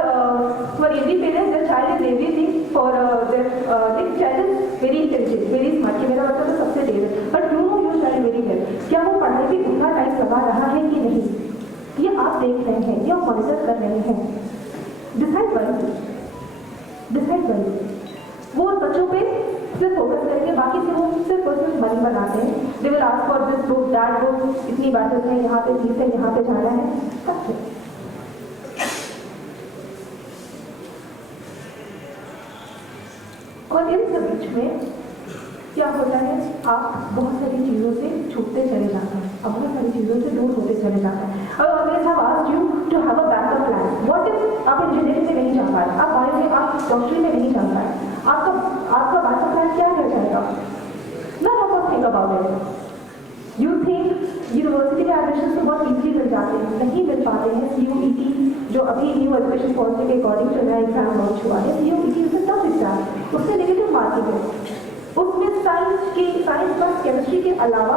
every parents their child is everything for their child is very intelligent very smart कि मेरा बच्चा तो सबसे तेज है, but you know your child very well. क्या वो पढ़ाई में उतना टाइम लगा रहा है कि नहीं, ये आप देख रहे हैं, ये आप मॉनिटर कर रहे हैं। डिसाइड बाय वो बच्चों पे सिर्फ फोकस करेंगे, बाकी से वो सिर्फ उसमें मनी बनाते हैं। They will ask for this book that book, इतनी बातें हैं, यहाँ पे फीस है, यहाँ पे जाना है, सब। और इन सब बीच में क्या होता है, आप बहुत सारी चीज़ों से छूटते चले जाते हैं, अब बहुत सारी चीज़ों से दूर होते चले जाते हैं। और always have asked you to have a backup plan. What if आप इंजीनियरिंग में नहीं जा पाए, आप बायो में, आप डॉक्टरी में नहीं जा पाए, आपका बैकअप प्लान क्या रह जाएगा? Not of think about it. You think university के एडमिशन से बहुत ईजिली मिल जाते हैं, नहीं मिल पाते हैं। CUET जो अभी न्यू एजुकेशन पॉलिसी के अकॉर्डिंग चल रहा है, एग्जाम लॉन्च हुआ है, CUET is a tough exam, उससे नेगेटिव मार्किंग है। उसमें साइंस प्लस केमिस्ट्री के अलावा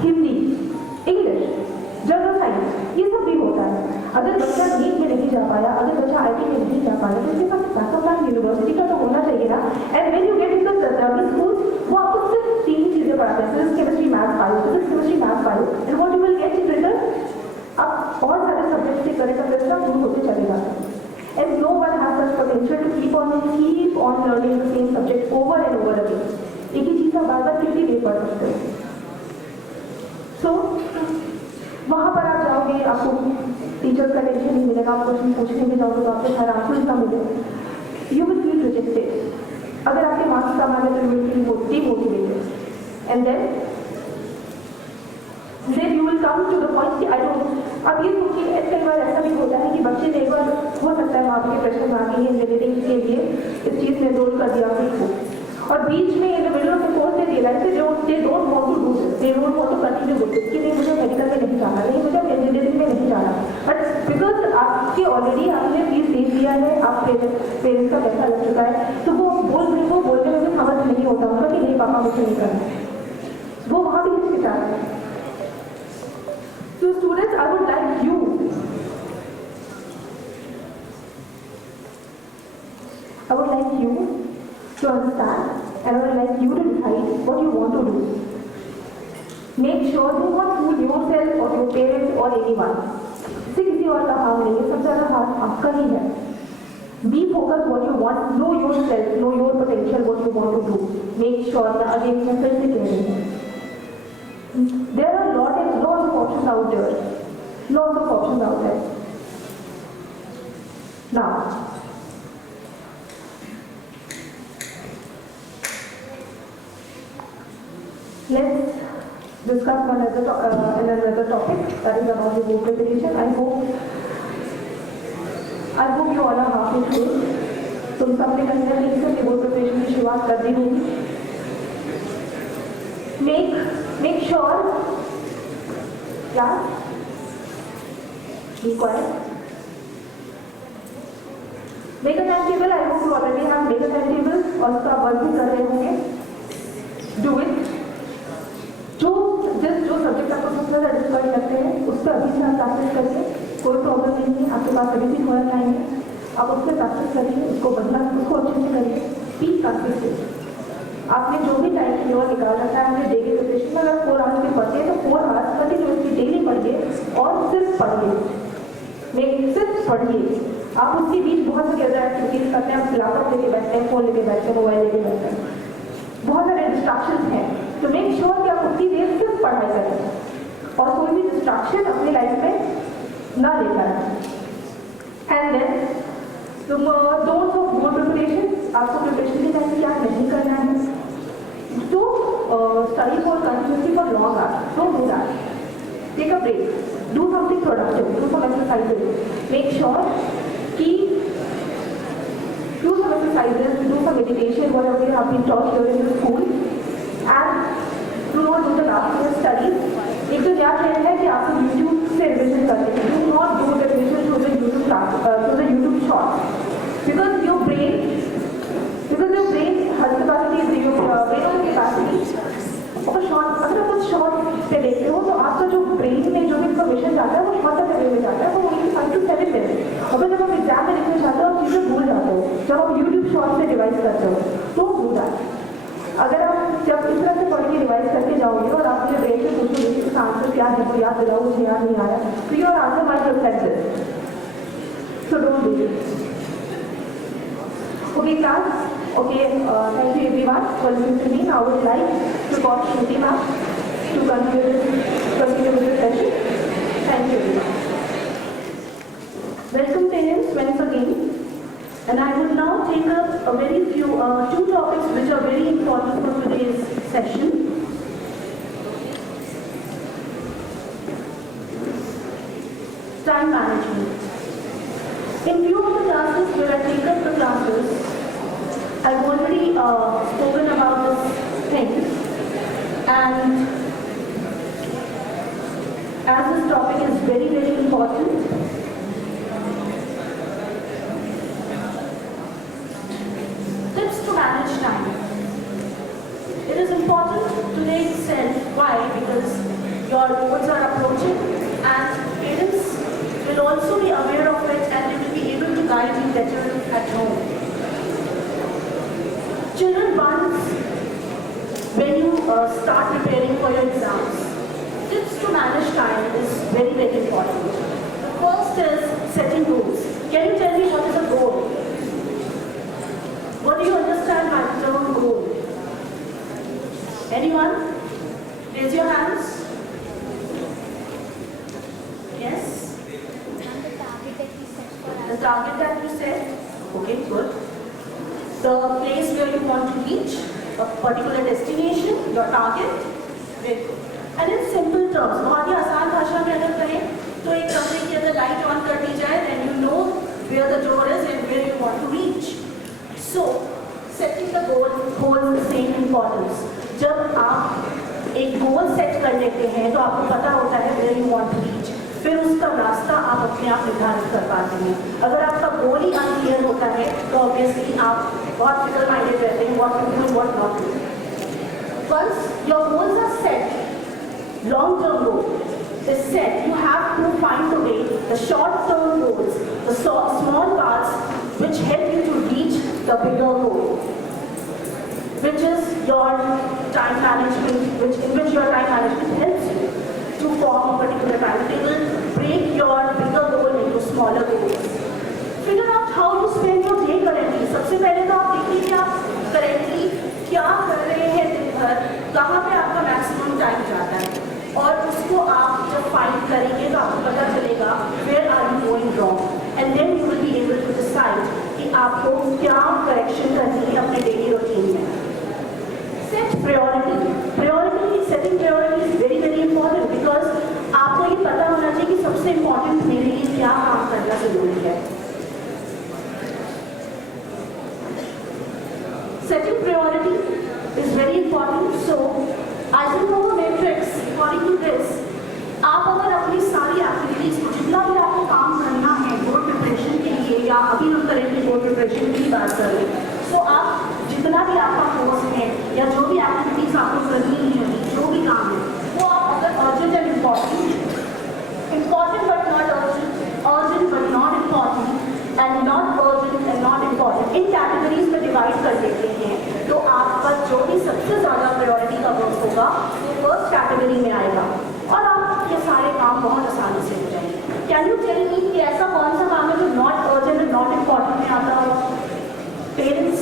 हिंदी, इंग्लिश, जनरल साइंस ये सब भी होता है। अगर बच्चा नीट में नहीं जा पाया, अगर बच्चा IT में नहीं जा पाया, तो उसके पास बैकअप प्लान यूनिवर्सिटी का तो होना चाहिए ना। And when you get into सरकारी स्कूल, वो आपको सिर्फ 3 ही चीजें पढ़ाते हैं, physics chemistry maths bio, physics chemistry maths bio. And what you will get in return, आप और सारे सब्जेक्ट से करें तो दूर होते चले जाते हैं। And no one has such potential to keep on learning the same subject over and over again. एक ही चीज़ आप बार बार कितनी देर पढ़ सकते हो? So वहाँ पर आप जाओगे, आपको टीचर्स का टेंशन नहीं मिलेगा, आप क्वेश्चन पूछने में जाओगे तो आपको सारा आंसर ना मिलेगा। You will feel rejected. अगर आपके मार्क्स कम आ गए तो you will feel demotivated. And then you will come to the point कि I don't। अब ये सोचिए, कई बार ऐसा भी होता है कि बच्चे ने एक बार हो सकता है वहाँ के प्रेशर में आ गई इंजीनियरिंग के लिए इस चीज़ में एनरोल कर दिया खुद को, और बीच में in the middle of the course they realise they don't want to do this, they don't want to continue with this, कि नहीं मुझे मेडिकल में नहीं जाना, नहीं मुझे इंजीनियरिंग में नहीं जाना। बट बिकॉज आपके ऑलरेडी आपने फीस दे दिया है, आप पेरेंट्स का पैसा लग चुका है, तो वो बोलने में समझ नहीं होता उनका कि नहीं पापा मुझे नहीं करना, वो वहाँ भी हिचकिचाते हैं। So students, I would like you to understand, and I would like you to decide what you want to do. Make sure do not fool yourself or your parents or anyone. इससे किसी और का हाथ नहीं है, सबसे ज़्यादा हाथ आपका ही है। Be focused what you want, know yourself, know your potential, what you want to do. Make sure that again मैं फिर से कह रही हूँ, there are lots of options out there. Lots of options out there. Now, let's discuss another topic, that is about the board preparation. I hope you all are halfway through. तुम सबने कहीं ना कहीं से बोर्ड प्रिपरेशन की शुरुआत कर दी होगी। Make sure Class? Be quiet. Make a timetable. I hope you already have made a timetable और उसका वर्क भी कर रहे होंगे. Do it. जो सब्जेक्ट आपको सबसे ज़्यादा डिफिकल्ट लगते हैं उस पर अभी से आप प्रैक्टिस करिए. कोई प्रॉब्लम नहीं है, आपके पास अभी भी होना चाहिए. आप उस पर प्रैक्टिस करिए, उसको अच्छे से करिए. Be consistent. आपने जो भी टाइम की और निकाल रखा है अपने डेली प्रिपरेशन में, अगर 4 आवर्स के पढ़ते हैं तो 4 आवर्स कंटिन्यूसली डेली पढ़िए और सिर्फ पढ़िए. सिर्फ पढ़िए. आप उसके बीच बहुत सारी अदर एक्टिविटीज करते हैं. आप लैपटॉप लेके बैठते हैं, फोन लेके बैठते हैं, मोबाइल लेके बैठते हैं. बहुत सारे डिस्ट्रैक्शन हैं. तो मेक श्योर कि आप उतनी देर सिर्फ पढ़ाई करें और कोई भी डिस्ट्रैक्शन अपनी लाइफ में ना लेकर आए. एंड देन तुम डोंट ऑफ गुड प्रिपरेशन. आपको प्रिपरेशन के टाइम क्या नहीं करना है. तो study for continuously for long hours. Don't do that. Take a break. Do something productive. Do some exercises. Make sure कि do some exercises, do some meditation, whatever you have been taught here in the school, and do not do the last year studies. एक तो क्या trend है कि आप YouTube से revision करते हैं. Do not do the revision through the YouTube class, through the YouTube shorts, because your brain has capacity, your brain has capacity. और शॉर्ट, अगर आप कुछ शॉर्ट पे देखते हो तो आपका जो ब्रेन में जो भी इंफॉर्मेशन जाता है वो शॉर्ट वे में जाता है. वो वही 5 to 7 मिनट. और जब आप एग्जाम में लिखना चाहते हो आप चीज़ें भूल जाते हो. जब आप यूट्यूब शॉर्ट से रिवाइज करते हो तो भूल जाते. अगर आप जब इस तरह से पढ़ के रिवाइज करके जाओगे और आप अपने ब्रेन से पूछोगे कि इसका आंसर क्या है, तो याद दिलाओ, मुझे याद नहीं आया, तो your answer might reflect this. So don't do it. Okay, class. Okay, thank you everyone for listening to me. I would like to call Shruti ma'am to continue with the session. Thank you everyone. Welcome parents once again. And I would now take up a very few, 2 topics which are very important for today's session. Time management. In few of the classes where I take up the classes, I've already spoken about this thing, and as this topic is very, very important, tips to manage time. It is important today itself. Why? Because your boards are approaching and parents will also be aware of it and they will be able to guide you better at home. Children, once when you start preparing for your exams, tips to manage time is very, very important. The first is setting goals. Can you tell me what is a goal? What do you understand by the term goal? Anyone? Raise your hands. Yes? And the target that we set for The ourselves. target that you set. Okay, good. The place where you want to reach, a particular destination, your target. Very good. And in simple terms, बहुत ही आसान भाषा में अगर कहें तो एक कमरे की अगर लाइट ऑन कर दी जाए, then you know where the door is and where you want to reach. So, setting the goal holds the same importance. जब आप एक गोल सेट कर लेते हैं तो आपको पता होता है where you want to reach. फिर उसका रास्ता आप अपने आप निर्धारित कर पाते हैं. अगर आपका गोल ही अनक्लियर होता है तो ऑब्वियसली आप बहुत फिकर माइंडेड रहते हैं, what to do, what not to do. Once your goals are set, long-term goal is set, you have to find a way, the short-term goals, the small parts which help you to reach the bigger goal, which is your time management, in which your time management helps you to form a particular timetable, break your bigger goal into smaller goals. Figure out how you spend your day currently. सबसे पहले तो आप देखिए कि आप currently क्या कर रहे हैं दिन भर, कहाँ पे आपका maximum time जाता है, और उसको आप जब find करेंगे तो आपको पता चलेगा where are you going wrong, and then you will be able to decide कि आपको क्या correction करनी है अपने daily routine में. Set priority. Setting priority is very, very important because आपको ये पता होना चाहिए कि सबसे important मेरे लिए क्या काम करना जरूरी है. Setting priority is very important. So, Eisenhower matrix, according to this, आप अगर अपनी सारी एक्टिविटीज को जितना भी आपको काम करना है बोर्ड प्रिपरेशन के लिए, या अभी हम करेंगे बोर्ड प्रिपरेशन की बात कर रहे हैं, तो आप जितना भी आपका कोर्स है या जो भी एक्टिविटीज आपको करनी है, जो भी काम है, वो आप अगर urgent and important but not urgent, urgent but not important and not urgent and not important, in categories में डिवाइड कर देते हैं, तो आपका जो भी सबसे ज़्यादा प्रायोरिटी का वर्क होगा वो फर्स्ट कैटेगरी में आएगा और आपके सारे काम बहुत आसानी से हो जाएंगे। कैन यू टेल मी कि ऐसा कौन सा काम है जो not urgent and not important में आता हो? पेरेंट्स,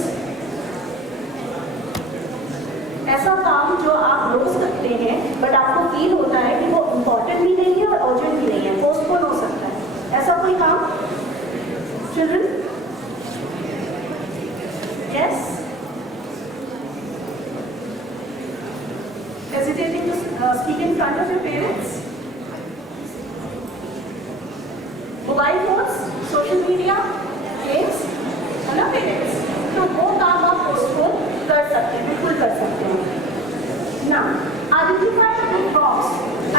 ऐसा काम जो आप रोज करते हैं बट आपको फील होता है कि वो इम्पोर्टेंट भी नहीं है और अर्जेंट भी नहीं है, पोस्टपोन हो सकता है, ऐसा कोई काम? Children, yes? Hesitating to speak in front of your parents? Mobile phones, social media, games, है ना पेरेंट्स? तो वो काम आप पोस्टपोन कर सकते हैं, बिल्कुल कर सकते हैं। Now, identify the big rocks.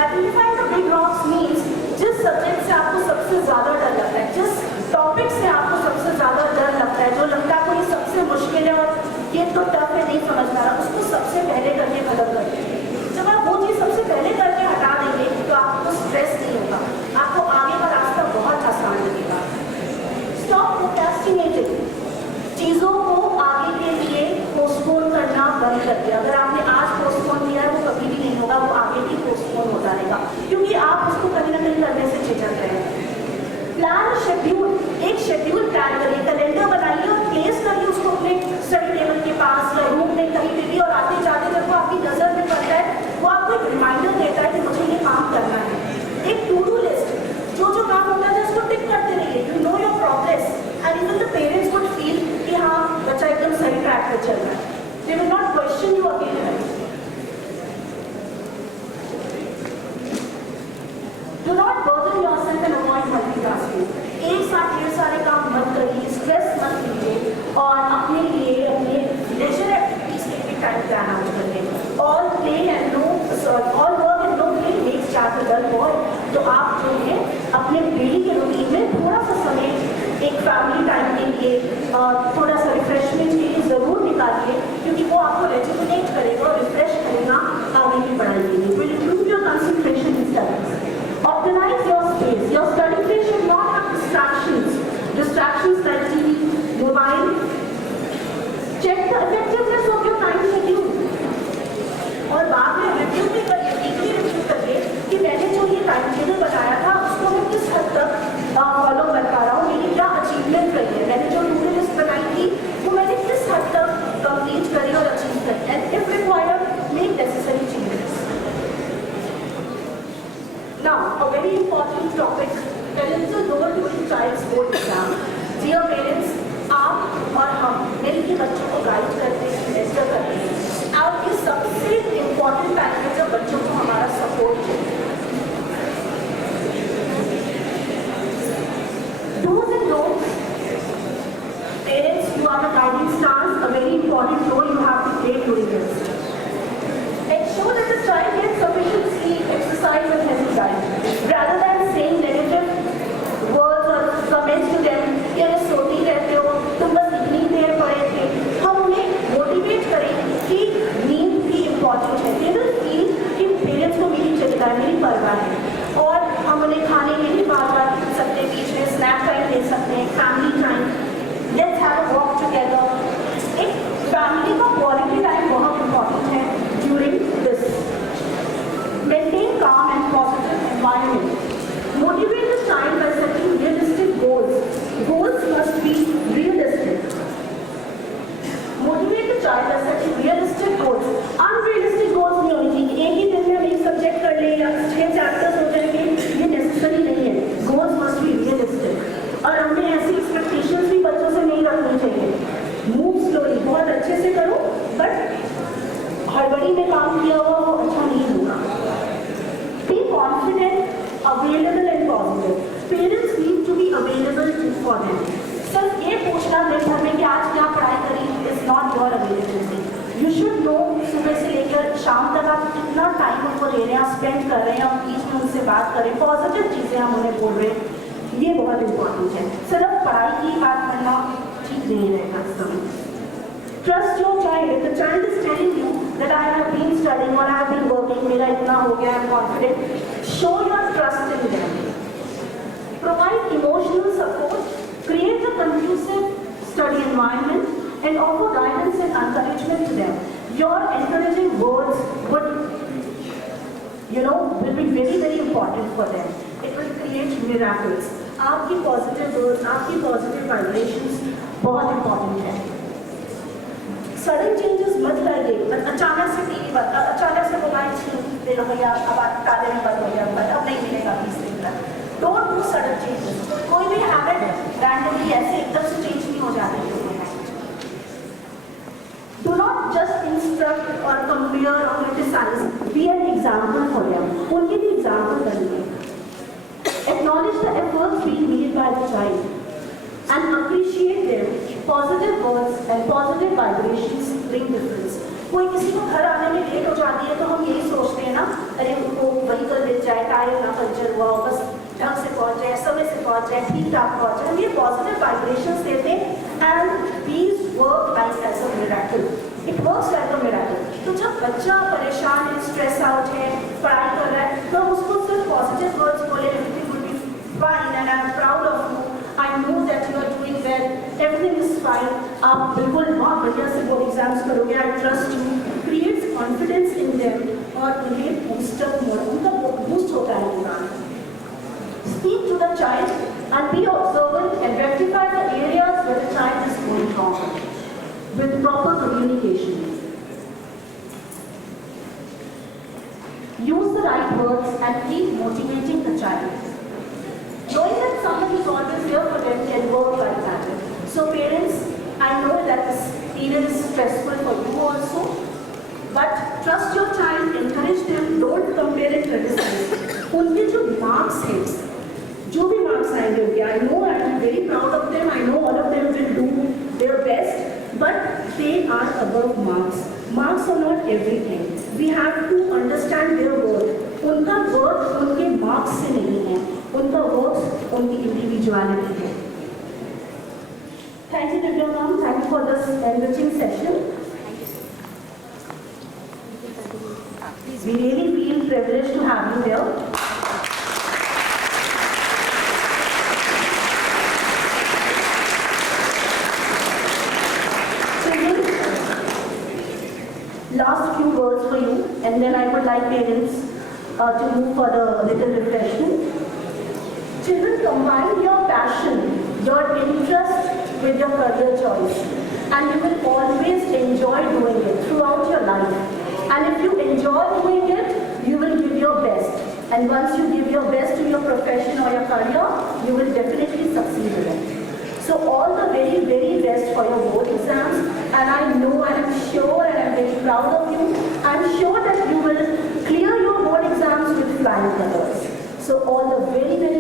Identify the big rocks means जिस सब्जेक्ट से आपको सबसे ज़्यादा डर लगता है, जिस टॉपिक से आपको सबसे ज़्यादा डर लगता है, जो लगता है कोई सबसे मुश्किल है और ये तो टफ है, नहीं समझ पा रहा, उसको सबसे पहले करके खत्म करते हैं। जब आप वो चीज़ सबसे पहले करके हटा देंगे तो आपको स्ट्रेस नहीं होगा, आपको आगे का रास्ता बहुत आसान लगेगा। स्टॉप प्रोक्रेस्टिनेटिंग, चीज़ों को आगे के लिए पोस्टपोन करना बंद कर दिया। अगर आपने आज पोस्टपोन किया है वो कभी भी नहीं होगा, वो आगे भी पोस्टपोन होता रहेगा क्योंकि आप उसको कहीं ना कहीं करने से झिझक रहे हैं। प्लान शेड्यूल, एक शेड्यूल प्लान करिए, कैलेंडर बनाइए और प्लेस करिए उसको अपने स्टडी टेबल के पास या रूम में कहीं पे भी, और आते जाते जब वो आपकी नज़र में पड़ता है वो आपको एक रिमाइंडर देता है कि मुझे ये काम करना है। एक टू डू लिस्ट, जो जो काम होता है उसको टिक करते रहिए, you know your progress and even the parents would feel कि हाँ बच्चा एकदम सही ट्रैक पर चल रहा है, they will not question you again. Do not burden yourself and avoid multitasking. एक साथ ढेर सारे काम मत करिए, स्ट्रेस मत लीजिए और अपने लिए अपने लेजर एक्टिविटीज के लिए टाइम प्लान आउट करिए। All play and no, all work and no play makes Jack a dull boy. तो आप जो है अपने डेली के रूटीन में थोड़ा सा समय एक फैमिली टाइम के लिए और थोड़ा सा रिफ्रेशमेंट के लिए ज़रूर निकालिए क्योंकि वो आपको रेजुविनेट करेगा और रिफ्रेश करेगा आगे की पढ़ाई के लिए। Will improve your concentration in studies. Organize your space. Your study place should not have distractions. Distractions like TV, mobile. Check the effectiveness of your time schedule. और बाद में रिव्यू भी करिए, वीकली रिव्यू करिए कि मैंने जो ये टाइम टेबल बनाया था उसको मैं किस हद तक फॉलो कर पा रहा हूँ, मेरी क्या अचीवमेंट रही है, मैंने जो टू डू लिस्ट बनाई थी वो मैंने किस हद तक कंप्लीट करी और अचीव करी, and if required make necessary changes. Now, a very important topic, parental role during child's board exam. Dear parents, आप और हम मिलकर बच्चों को गाइड करते हैं, मेंटर करते हैं, और ये सबसे इम्पोर्टेंट टाइम है जब बच्चों को हमारा सपोर्ट चाहिए। Do's and don'ts. Parents, you are the guiding stars. A very important role you have to play during this. Ensure that the child gets sufficient sleep, exercise and healthy diet. Rather than saying negative words or comments to them, कि अरे सोती रहते हो, तुम बस इतनी देर पढ़े थे, हम उन्हें मोटिवेट करें कि नींद भी इम्पॉर्टेंट है। They will feel कि पेरेंट्स को मेरी चिंता है, मेरी परवाह है, और हम उन्हें खाने में भी बार-बार पूछ सकते हैं, बीच में स्नैक टाइम ले सकते हैं, family time, let's have a walk together. एक फैमिली का क्वालिटी टाइम बहुत इम्पॉर्टेंट है during this. Maintain calm and positive environment. Motivate the child by setting realistic goals. Goals must be realistic. Motivate the child by setting realistic goals. Unrealistic goals नहीं होनी चाहिए। एक ही दिन में हम एक सब्जेक्ट कर ले या 6 चैप्टर्स हो जाएंगे, ये नेसेसरी नहीं है। Goals must be realistic. और हमें ऐसी एक्सपेक्टेशंस भी बच्चों से नहीं रखनी चाहिए। Move slowly, बहुत अच्छे से करो, बट हड़बड़ी में काम किया हुआ वो अच्छा नहीं होगा। Be confident, available and positive. Parents need to be available for them. सिर्फ ये पूछना दिन भर में कि आज क्या पढ़ाई करी is not your availability. You should know सुबह से लेकर शाम तक आप कितना टाइम उनको दे रहे हैं, आप स्पेंड कर रहे हैं, आप बीच में उनसे बात करें, पॉजिटिव चीज़ें हम उन्हें बोल रहे हैं, ये बहुत इंपॉर्टेंट है। सिर्फ पढ़ाई की बात करना ठीक नहीं रहेगा इस समय। Trust your child. If the child is telling you that I have been studying or I have been working, मेरा इतना हो गया, I am confident, show your trust in them. Provide emotional support, create a conducive study environment, and offer guidance and encouragement to them. Your encouraging words would, will be very, very important for them. It will create miracles. आपकी positive words, आपकी positive vibrations बहुत important है। Sudden changes मत लाइए, अचानक से TV बंद, अचानक से मोबाइल छीन दे लो भैया, अब आप काले में बंद हो गया, अब नहीं मिलेगा 20 दिन तक। Don't do sudden changes. कोई भी हैबिट रैंडमली ऐसे एकदम से चेंज नहीं हो जाती है। डू नॉट जस्ट इंस्ट्रक्ट और कंपेयर और criticise, be an example for them. उनकी भी एग्जाम्पल बनिए। Acknowledge the efforts being made by the child and appreciate them. Positive words and positive vibrations bring difference. कोई किसी को घर आने में लेट हो जाती है तो हम यही सोचते हैं ना, अरे उनको व्हीकल मिल जाए, टायर ना पंचर हुआ, बस ढंग से पहुंच जाए, समय से पहुंच जाए, ठीक ठाक पहुंच जाए। हम ये पॉजिटिव वाइब्रेशंस देते हैं and these work like as a miracle. It works like a miracle. तो जब बच्चा परेशान है, स्ट्रेस आउट है, पढ़ाई कर रहा है, तो उसको सिर्फ पॉजिटिव वर्ड्स बोले, everything will be fine and I am proud of you. I know that you are doing well. Everything is fine. आप बिल्कुल बहुत बढ़िया से बोर्ड एग्जाम्स करोगे. I trust you. Creates confidence in them और उन्हें boost up उनका बूस्ट होता है पूरा. Speak to the child and be observant and rectify the areas where the child is going wrong with proper communication. Use the right words and keep motivating the child. Knowing that someone is always here for them can work like that. So parents, I know that this period is stressful for you also, but trust your child, encourage them, don't compare and criticize. उनके जो marks हैं, जो भी marks आएंगे उनके, I know I am very proud of them, I know all of them will do their best, but they are above marks. Marks are not everything. We have to understand their worth. उनका worth उनके marks से नहीं है, उनका worth उनकी individuality है. Thank you, Divya ma'am. Thank you for this enriching session. We really feel privileged to have you here. Last few words for you, and then I would like parents to move for the little refreshment. Children, combine your passion, your interest with your career choice, and you will always enjoy doing it throughout your life. And if you enjoy doing it, you will give your best. And once you give your best to your profession or your career, you will definitely succeed in it. So all the very, very best for your board exams, and I know and I'm sure and I'm very proud of you. I'm sure that you will clear your board exams with flying colors. So all the very, very